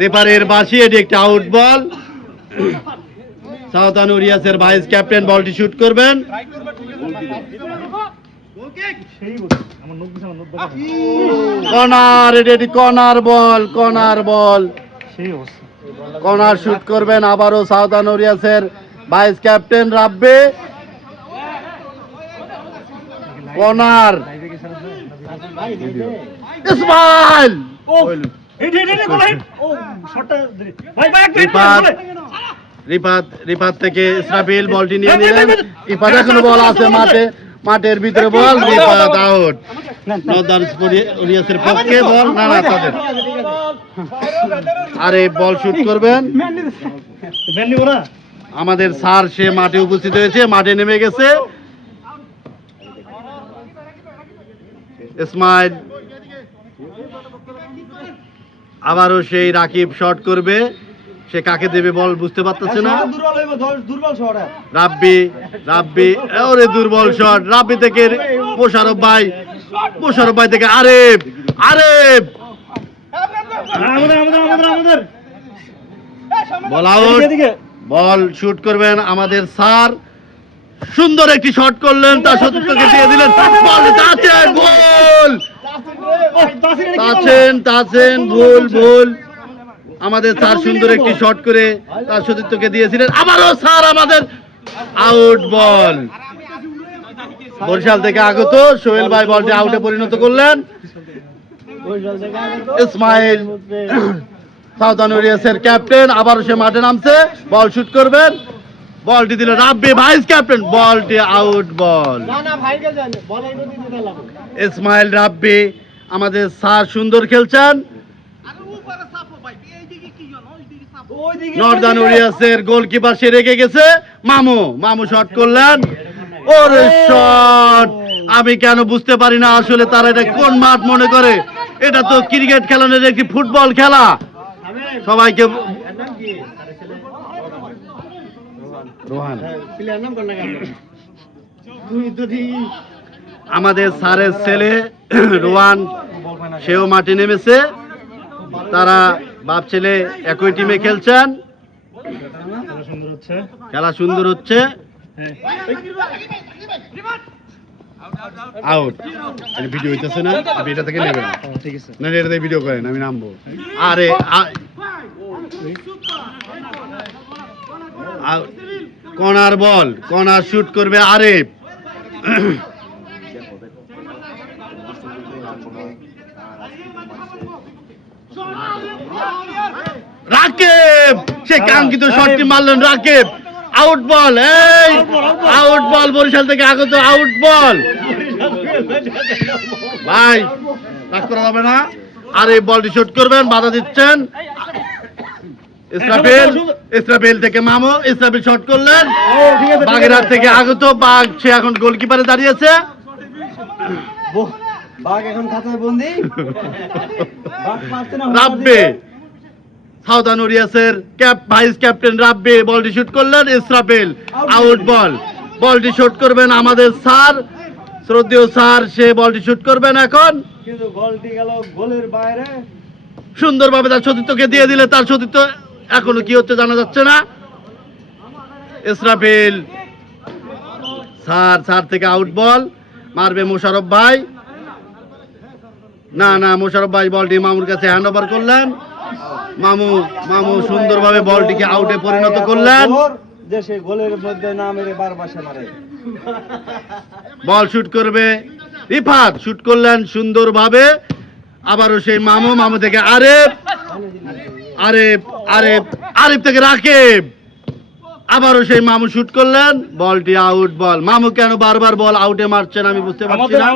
রেফারের বাঁশি, এটি একটি আউট বল। সাউথান ওরিয়াসের ভাইস ক্যাপ্টেন বলটি শুট করবেন। কর্নার, এটি কর্নার বল কর্নার শুট করবেন আবারও সাউথান ওরিয়াসের ভাইস ক্যাপ্টেন রাব্বি। কর্নার, ইসমাইল রিফাত থেকে ইসরাফিল বলটি নিয়ে নিলেন। রিফাত এখনো বল আছে মাঠের ভিতরে বল। রিফাত আউট। নর্দার্ন ওরিয়াসের পক্ষে বল না তাদের। আরে বল শুট করবেন আমাদের স্যার, সে মাঠে উপস্থিত হয়েছে, মাঠে নেমে গেছে। ইসমাইল আবারও সেই রাকিব শট করবে, সে কাকে দেবে বল বুঝতে পারতেছে না। রাব্বি ওরে দুর্বল শট। রাব্বি থেকে মোশাররফ ভাই থেকে আরিফ বল আউট। বল শুট করবেন আমাদের স্যার, সুন্দর একটি শট করলেন, তার সতীর্থকে দিয়ে দিলেন। ভুল আমাদের স্যার সুন্দর একটি শট করে তার সতীর্থকে দিয়েছিলেন। আবারও স্যার আমাদের আউট বল। বরিশাল থেকে আগত সোহেল ভাই বলটি আউটে পরিণত করলেন। ইসমাইল সাউথান ওরিয়াসের ক্যাপ্টেন আবারও সে মাঠে নামছে, বল শুট করবেন। বলটি দিল রাব্বি ভাইস ক্যাপ্টেন, বলটি আউট বল। ইসমাইল রাব্বি আমাদের স্যার সুন্দর খেলছেন। নর্দার্ন ওরিয়াসের গোলকিপার সে রেগে গেছে। মামু শট করলেন। ওরে শট, আমি কেন বুঝতে পারি না আসলে তারা এটা কোন মাঠ মনে করে। এটা তো ক্রিকেট খেলানোর একটি ফুটবল খেলা। সবাইকে আমাদের স্যারের ছেলে রোহান, সেও মাঠে নেমেছে। তারা বাপ ছেলে একই টিমে খেলছেন। খেলা সুন্দর হচ্ছে। আউট। ভিডিও হইতেছে না, আপনি এটা থেকে নেবেন না, এটা থেকে ভিডিও করেন, আমি নামবো। আরে কর্নার বল, কর্নার শুট করবে আরিফ। রাকিব সে কাঙ্ক্ষিত শটটি মারলেন। রাকিব আউট বল। এই আউট বল, বরিশাল থেকে আগত আউট বল। ভাই রাগ করা যাবে না। আর এই বলটি শুট করবেন, বাধা দিচ্ছেন ইসরাফিল থেকে মামু। ইসরাফিল শট করলেন। বাগেরহাট থেকে আগত বাঘ, সে এখন গোলকিপারে দাঁড়িয়েছে। রাব্বি সাউথান ওরিয়াসের ভাইস ক্যাপ্টেন রাব্বি বলটি শুট করলেন। ইসরাফিল আউট বল। বলটি শুট করবেন আমাদের স্যার, শ্রদ্ধেয় স্যার, সে বলটি শুট করবেন এখন। কিন্তু বলটি গেল গোলের বাইরে। সুন্দরভাবে তার সতীর্থকে দিয়ে দিলে, তার সতীর্থ এখনো কি হচ্ছে জানা যাচ্ছে না। ইসরাফিল স্যার থেকে আউট বল মারবে মোশাররফ ভাই। না না, মোশাররফ ভাই বলটি মামুর কাছে হ্যান্ড ওভার করলেন। মামু সুন্দরভাবে বলটিকে আউটে পরিণত করলেন। দেশে গোলের মধ্যে না মেরে বারবার মারে। বল শুট করবে রিফাত, শুট করলেন সুন্দরভাবে। আবারও সেই মামু থেকে আরিফ থেকে রাকিব, আবারও সেই মামু শুট করলেন, বলটি আউট বল। মামু কেন বারবার বল আউটে মারছেন আমি বুঝতে পারছি না।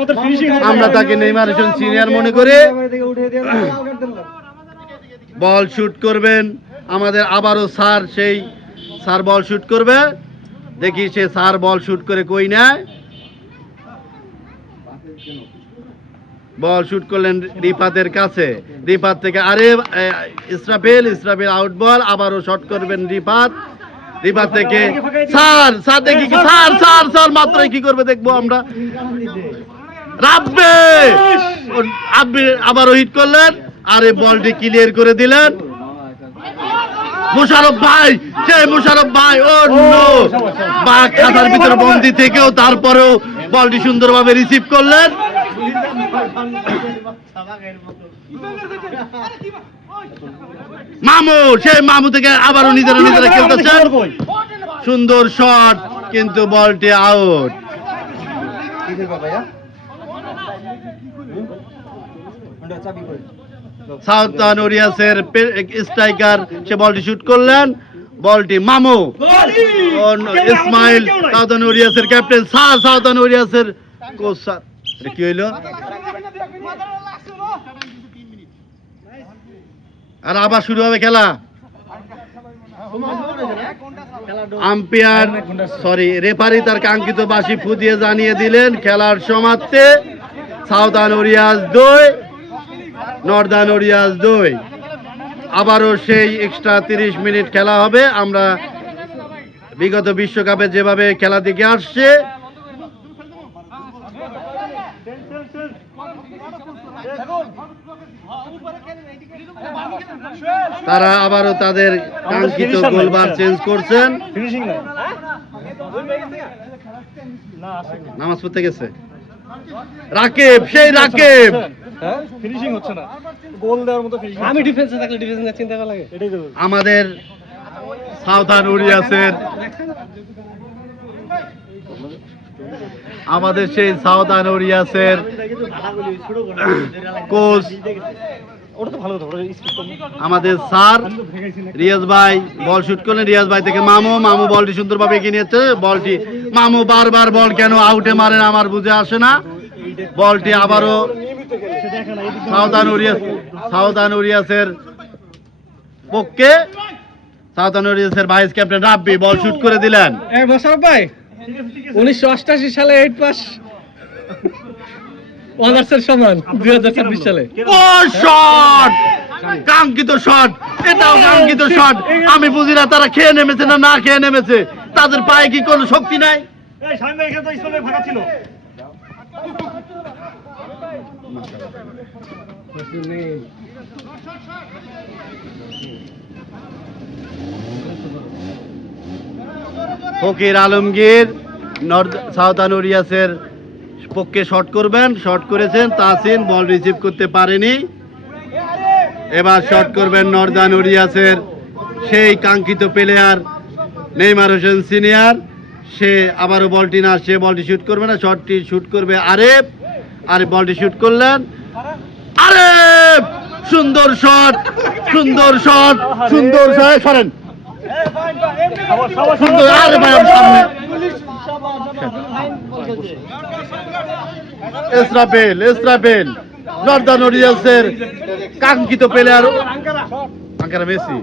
আমরা তাকে নেইমার হোসেন সিনিয়র মনে করি। বল শুট করবেন আমাদের আবারও স্যার বল শুট করবে। দেখি সে স্যার বল শুট করে কই নেয়। বল শুট করলেন রিফাতের কাছে, রিফাত থেকে ইসরাফিল আউট বল। আবারও শট করবেন রিফাত থেকে স্যার দেখি স্যার মাত্রই কি করবে দেখবো আমরা। রাব্বে আবারও হিট করলেন, বলটি ক্লিয়ার করে দিলেন মোশাররফ ভাই। ও নো, বাঘ খাতার ভিতরে বন্দি থেকেও তারপরেও বলটি সুন্দরভাবে রিসিভ করলেন। মামু থেকে আবারও নিজেরা খেলতেছেন, সুন্দর শট, কিন্তু বলটি আউট। সাউথার্ন ওরিয়াসের স্ট্রাইকার সে বলটি শুট করলেন, বলটি মামু ইসমাইল সাউথার্ন ওরিয়াসের ক্যাপ্টেন, সাউথার্ন ওরিয়াসের কোচ। স্যার কি হইল? আর আবার শুরু হবে খেলা। রেফারি তার কাঙ্ক্ষিত বাঁশি ফুদিয়ে জানিয়ে দিলেন খেলার সমাপ্তি। Southern warriors 2, northern aureus 2। আবারও সেই এক্সট্রা 30 মিনিট খেলা হবে। আমরা বিগত বিশ্বকাপে যেভাবে খেলা দিকে আসছে, তারা আবারও তাদের কাঙ্ক্ষিত গোলবার চেঞ্জ করছেন। নামাজ পড়তে গেছে রাকিব, ফিনিশিং হচ্ছে না, গোল দেওয়ার মতো ফিনিশিং। আমি ডিফেন্সে থাকলে ডিফেন্সের চিন্তা করা লাগে। এটাই তো আমাদের সাউথার্ন ওরিয়াসের সেই সাউথার্ন ওরিয়াসের কোচ আমাদের স্যার রিয়াজ ভাই বল শুট করলেন। রিয়াজ ভাই থেকে মামু বলটি সুন্দরভাবে এগিয়ে নিয়েছে। বলটি মামু বারবার বল কেন আউটে মারেন আমার বুঝে আসে না। বলটি আবারও সাউথার্ন ওরিয়াসের পক্ষে, সাউথার্ন ওরিয়াসের vice captain Rabbi ball shoot করে দিলেন। মোশাররফ ভাই 1988 সালে 8 পাস অনার্সের সমান 2026 সালে। ও শট, কাঙ্ক্ষিত শট, এটাও কাঙ্ক্ষিত শট। আমি বুঝি না তারা খেয়ে নেমেছে না খেয়ে নেমেছে, তাদের পায়ে কি কোনো শক্তি নাই? ফকির আলমগীর সাউথার্ন ওরিয়াসের পক্ষে শট করবেন, শট করেছেন। তাসিন বল রিসিভ করতে পারেনি। এবার শট করবেন নর্দার্ন ওরিয়াসের সেই কাঙ্ক্ষিত প্লেয়ার নেইমার হোসেন সিনিয়র। সে আবারও বলটি শুট করবে না, শটটি শুট করবে আরিফ বলটি শুট করলেন। সুন্দর শট, সরেন সুন্দর। ইসরাফিল নর্দার্ন ওরিয়াসের কাঙ্ক্ষিত প্লেয়ার আঙ্কারা মেসি।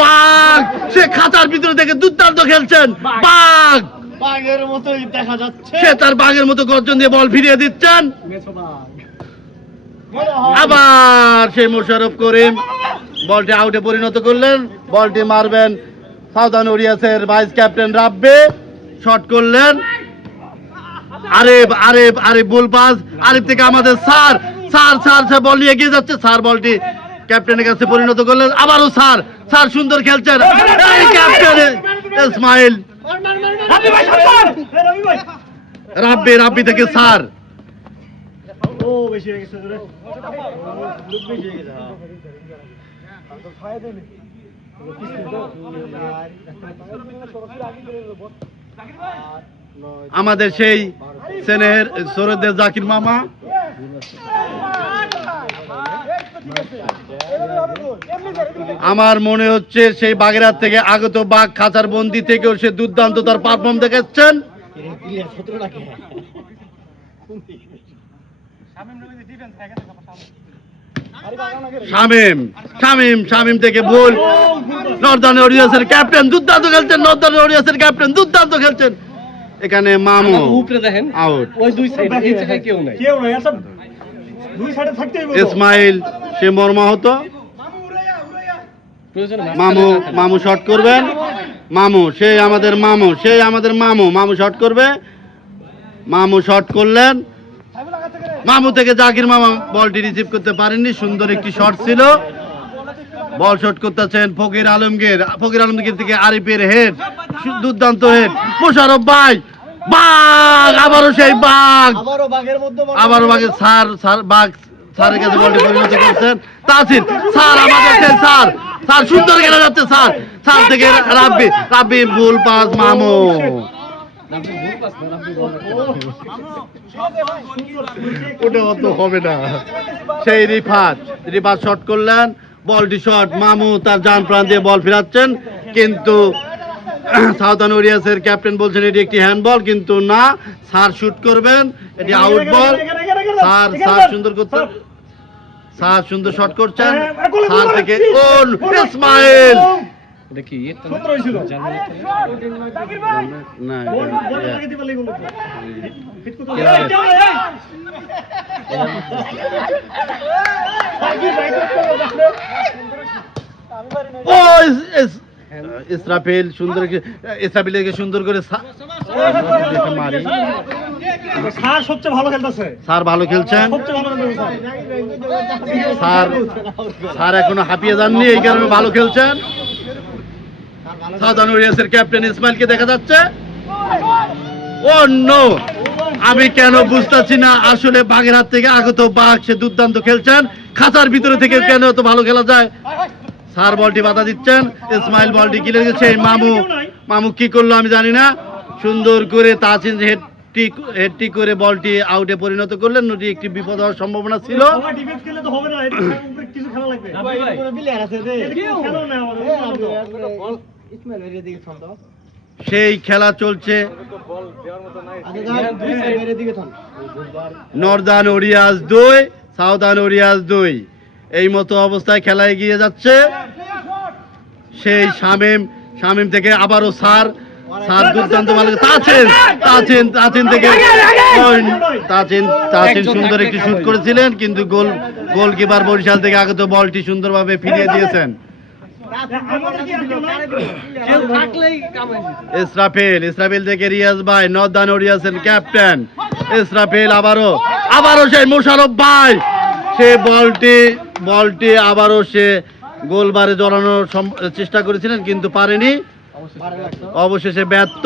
বাঘ সে খাঁচার ভিতরে থেকে দুর্দান্ত খেলছেন। বাঘের মতোই দেখা যাচ্ছে, সে তার বাঘের মতো গর্জন দিয়ে বল ফিরিয়ে দিচ্ছেন। আবার সেই মোশাররফ করিম বলটি আউটে পরিণত করলেন। বলটি মারবেন সাউথার্ন ওরিয়াসের ভাইস ক্যাপ্টেন রাব্বি, শট করলেন। আরিফ বল পাস, আরিফ থেকে আমাদের স্যার বল নিয়ে এগিয়ে যাচ্ছে। স্যার বলটি ক্যাপ্টেনের কাছে পরিণত করলেন। আবারও স্যার সুন্দর খেলছেন। ক্যাপ্টেন ইসমাইল রাব্বি থেকে স্যার ও বেশি হয়ে গেছে রে বেশি হয়ে গেছে আমাদের সেই স্নেহের সরদের জাকির মামা আমার মনে হচ্ছে সেই বাগেরহাট থেকে আগত বাঘ খাঁচার বন্দি থেকেও সে দুর্দান্ত তার পারফর্ম দেখাচ্ছেন। শামীম শামীম শামীম থেকে ভুল। নর্দার্ন ওরিয়ার্সের ক্যাপ্টেন দুর্দান্ত খেলছেন, নর্দার্ন ওরিয়ার্সের ক্যাপ্টেন দুর্দান্ত খেলছেন। এখানে মামু উপরে দেখেন আউট। ওই দুই সাইড এই জায়গায় কেউ নাই আচ্ছা দুই সাইডে থাকতেই হবে ইসমাইল সে মর্মাহত। প্রয়োজন মামু মামু শট করবেন, মামু সেই আমাদের মামু, সেই আমাদের মামু, মামু শট করবে, মামু শট করলেন, মামু থেকে জাকির মামা বলটি রিসিভ করতে পারেননি। সুন্দর একটি শট ছিল, বল শট করতেছেন ফকির আলমগীর, ফকির আলমগীর থেকে আরিফের হেড, দুর্দান্ত হেড। মোশারফ ভাই বাঘ, আবারও সেই বাঘ, আবারও বাঘের স্যার স্যার বাঘ স্যারের কাছে বলটি পরিণত করছেন তাসির। স্যার আমাদের সেই স্যার, স্যার সুন্দর খেলা যাচ্ছে স্যার, স্যার থেকে রাব্বি, রাব্বি ভুল পাস মামু। ওটা অত হবে না। সেই রিফাত, রিফাত শট করলেন, বলটি শট, মামু তার জান প্রাণ দিয়ে বল ফেরাচ্ছেন, কিন্তু সাউদার্ন ওরিয়ার্সের ক্যাপ্টেন বলছেন এটি একটি হ্যান্ডবল, কিন্তু না, স্যার শুট করবেন, এটি আউট বল। স্যার স্যার সুন্দর করতে, স্যার সুন্দর শট করছেন, স্যার থেকে গোল ইসমাইল। দেখি সুন্দর হয়েছিল না বল লাগিয়ে দিতে পারলে গোল হতো হিট করতে ও ইসরাফিল সুন্দর, ইসরাফিলকে সুন্দর করে মারি। স্যার সবচেয়ে ভালো খেলতেছে, স্যার ভালো খেলছেন, সবচেয়ে ভালো খেলতেছে স্যার স্যার এখনো হাঁপিয়ে যাননি, এই কারণে ভালো খেলছেন। সাউদার্ন ওরিয়ার্সের ক্যাপ্টেন ইসমাইলকে দেখা যাচ্ছে। ও নো, আমি কেন বুঝতেছি না, আসলে বাগেরহাট থেকে আগত বাঘ সে দুর্দান্ত খেলছেন, খাঁচার ভিতরে থেকে কেন এত ভালো খেলা যায়। স্যার বলটি বাধা দিচ্ছেন, ইসমাইল বলটি কিলে দিচ্ছে। মামু, মামু কি করলো আমি জানি না, সুন্দর করে তাসিন হেডটি করে বলটি আউটে পরিণত করলেন। নটি একটি বিপদ হওয়ার সম্ভাবনা ছিল। ডিফেন্স খেললে তো হবে না, এর উপরে কিছু খেলা লাগবে খেলো না আমাদের সেই খেলা চলছে নর্দার্ন ওরিয়ার্স 2 সাউদার্ন ওরিয়ার্স 2, এই মতো অবস্থায় খেলা এগিয়ে যাচ্ছে। সেই শামীম, শামীম থেকে আবারও স্যার, স্যার দুর্দান্ত ভালো, তাসিন তাসিন তাসিন থেকে তাসিন তাসিন সুন্দর একটি শুট করেছিলেন, কিন্তু গোলকিপার বরিশাল থেকে আগত বলটি সুন্দরভাবে ফিরিয়ে দিয়েছেন। ইসরাফিল, ইসরাফিল থেকে রিয়াজ ভাই, নর্দার্ন ওরিয়ার্সের ক্যাপ্টেন ইসরাফিল, আবারও সেই মোশারফ ভাই, সে বলটি আবারও সে গোলবারে জড়ানোর চেষ্টা করেছিলেন, কিন্তু পারেনি, অবশেষে ব্যর্থ।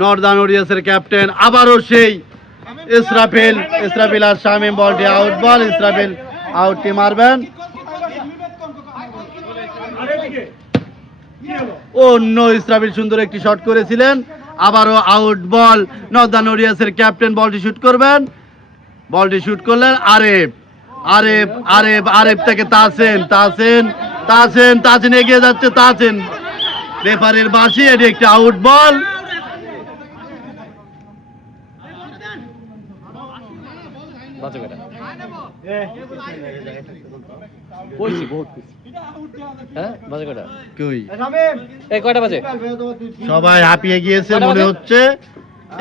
নর্দার্ন ওরিয়ার্সের ক্যাপ্টেন আবারও সেই ইসরাফিল, ইসরাফিল আর শামীম, বলটি আউট বল, ইসরাফিল আউটটি মারবেন। অন্য ইসরাফিল সুন্দর একটি শট করেছিলেন, আবারও আউট বল। নর্দার্ন ওরিয়ার্সের ক্যাপ্টেন বলটি শুট করবেন, বলটি শুট করলেন আরেফ, আরেফ আরেফ আরেফ থেকে তাসিন, তাসিন তাসিন তাসিন এগিয়ে যাচ্ছে, তাসিন, রেফারির বাঁশি, এটি একটি আউট বল। সবাই হাঁপিয়ে গিয়েছে মনে হচ্ছে।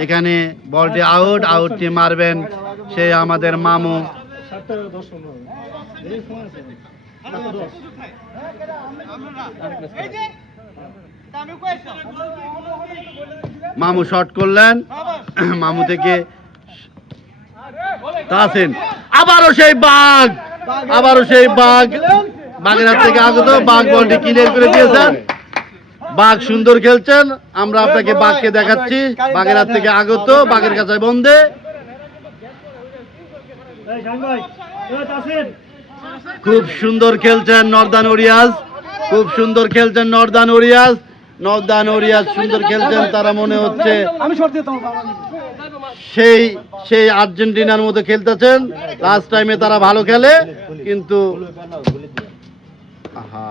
এখানে বলটি আউট, আউটটি মারবেন সেই আমাদের মামু। মামু শট করলেন, মামু থেকে তাসিন, আবারও সেই বাঘ, আবারও সেই বাঘ, বাগেরহাট থেকে আগত বাঘ বলটি ক্লিয়ার করে দিয়েছেন। বাঘ সুন্দর খেলছেন, আমরা আপনাকে বাঘকে দেখাচ্ছি, বাগেরহাট থেকে আগত, বাঘের কাছে বন্দে। এই শাহিন ভাই, এই তাসির। খুব সুন্দর খেলছেন নর্দার্ন ওরিয়াস, খুব সুন্দর খেলছেন নর্দার্ন ওরিয়াস। নর্দার্ন ওরিয়াস সুন্দর খেলছেন, তারা মনে হচ্ছে আমি শর্ট দিতাম সেই সেই আর্জেন্টিনার মতো খেলতেছেন। লাস্ট টাইমে তারা ভালো খেলে, কিন্তু আহা,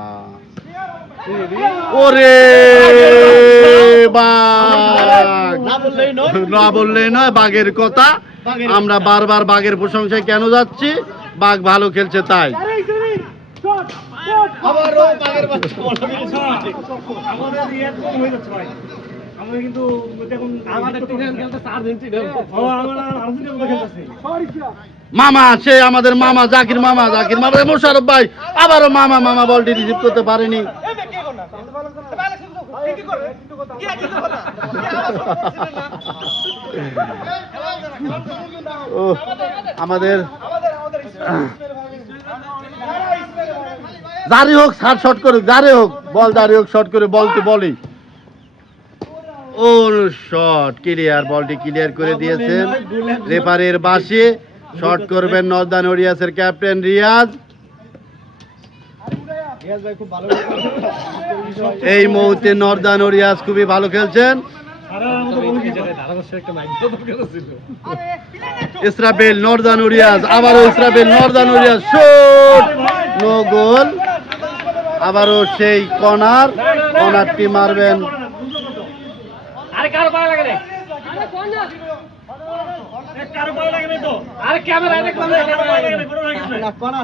ওরে বাঘ, না বললেই নয় বাঘের কথা। আমরা বারবার বাঘের প্রশংসায় কেন যাচ্ছি? বাঘ ভালো খেলছে তাই। আমাদের রিয়াদ কম হয়ে যাচ্ছে ভাই। আমরা কিন্তু এখন আমাদের টিম খেলতে আর্জেন্টিনা আমরা আর্জেন্টিনার মতো খেলতেছি। মামা সে আমাদের মামা জাকির মামা, জাকির মামা মোশারফ ভাই আবারও মামা মামা বলটি রিসিভ করতে পারেনি। ও আমাদের যারই হোক শর্ট করুক, যারই হোক বল, যারই হোক শর্ট করে বলতে বলি। ও শট ক্লিয়ার, বলটি ক্লিয়ার করে দিয়েছেন রেফারির বাসে। শট করবেন নর্দার্ন ওরিয়াসের ক্যাপ্টেন রিয়াজ। এই মুহূর্তে নর্দার্ন ওরিয়াস খুবই ভালো খেলছেন। ইসরাবেল নর্দার্ন ওরিয়াস, আবারও Israfil northern warriors shot, no goal. আবারও সেই কর্নারটি মারবেন আরে কারো পায়ে লাগে না কারো পায়ে লাগে না তো? আরে ক্যামেরায় দেখলাম কারো পায়ে লাগে না, কোনো লাগে না।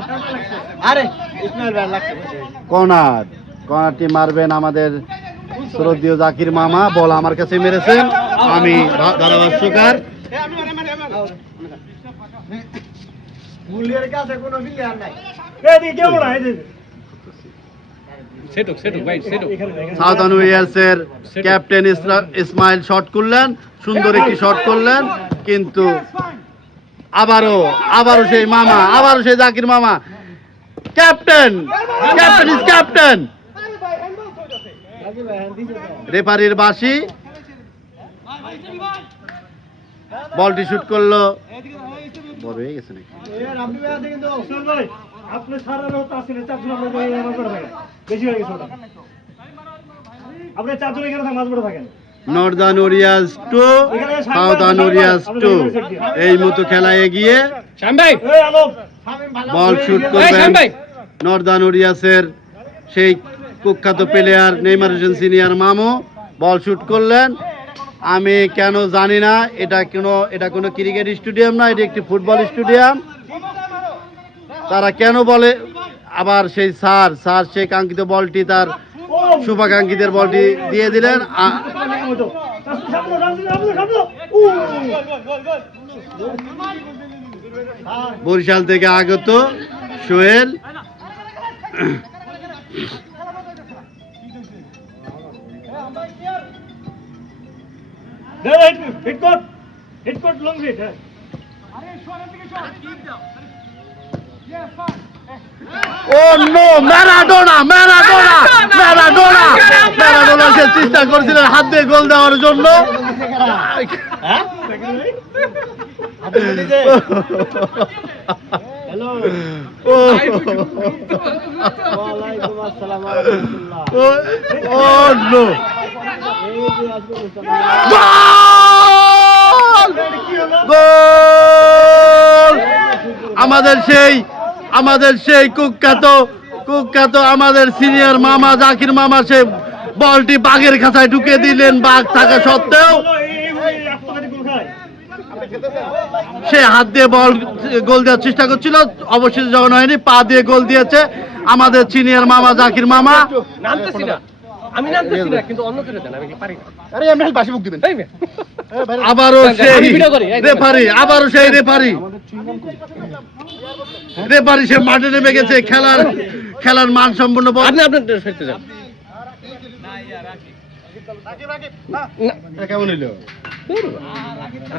আরে ইসমাইল ভাই লাগছে কর্নারটি মারবেন আমাদের শ্রদ্ধেয় জাকির মামা। বল আমার কাছে মেরেছেন, আমি ধারাভাষ্যকার। এদিকে কেমন হয়? সাউদার্ন ওরিয়াসের ক্যাপ্টেন ইসমাইল শট করলেন, সুন্দর একটি শট করলেন, কিন্তু আবারও সেই মামা, আবারও সেই জাকির মামা। Captain is captain. রেফারির বাঁশি, বলটি শুট করলো, বড় হয়ে গেছে নাকি? ভাই আপনি সারা রাত আসেন, চারজন আপনার মাঝ পড়ে থাকেন, বেশি হয়ে গেছে ওটা। আপনি চারজন এখানে মাঝ পড়ে থাকেন। নর্দার্ন ওরিয়াস 2 সাউদার্ন ওরিয়াস 2 এই মতো খেলা এগিয়ে। এই আলম বল শুট করবেন নর্দার্ন ওরিয়াসের সেই কুখ্যাত প্লেয়ার নেইমার হোসেন সিনিয়র মামু। বল শুট করলেন, আমি কেন জানি না, এটা কোনো ক্রিকেট স্টেডিয়াম না, এটা একটি ফুটবল স্টেডিয়াম। তারা কেন বলে? আবার সেই স্যার সেই কাঙ্ক্ষিত বলটি, তার শুভাকাঙ্ক্ষীদের বলটি দিয়ে দিলেন। বরিশাল থেকে আগত সোহেল, হিট কোট long hit. Oh no, Maradona সে চেষ্টা করেছিলেন হাত দিয়ে গোল দেওয়ার জন্য। আমাদের সেই কুখ্যাত আমাদের সিনিয়র মামা জাকির মামা, সে বলটি বাঘের খাঁচায় ঢুকে দিলেন। বাঘ থাকা সত্ত্বেও সে হাত দিয়ে গোল দেওয়ার চেষ্টা করছিল, অবশ্যই যখন হয়নি, পা দিয়ে গোল দিয়েছে আমাদের সিনিয়র মামা জাকির মামা। আমি নামতেছি না, কিন্তু অন্য করে দেন, আমি পারি না। আরে আমি বাসি মুখ দিবেন। আবারও সেই রেফারি সে মাঠে নেমে গেছে। খেলার মান সম্পূর্ণ বল। আপনি আপনাদের সইতে যান। কেমন হইল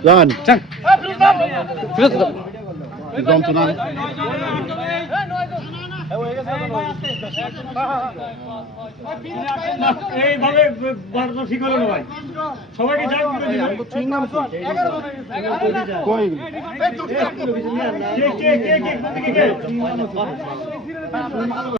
জান ফিরত যান। যন্ত্রণা না, এইভাবে বাড়ানো ঠিক হলো না ভাই, সবাইকে যাক করে দিবেন। কে কে কে কে কে কে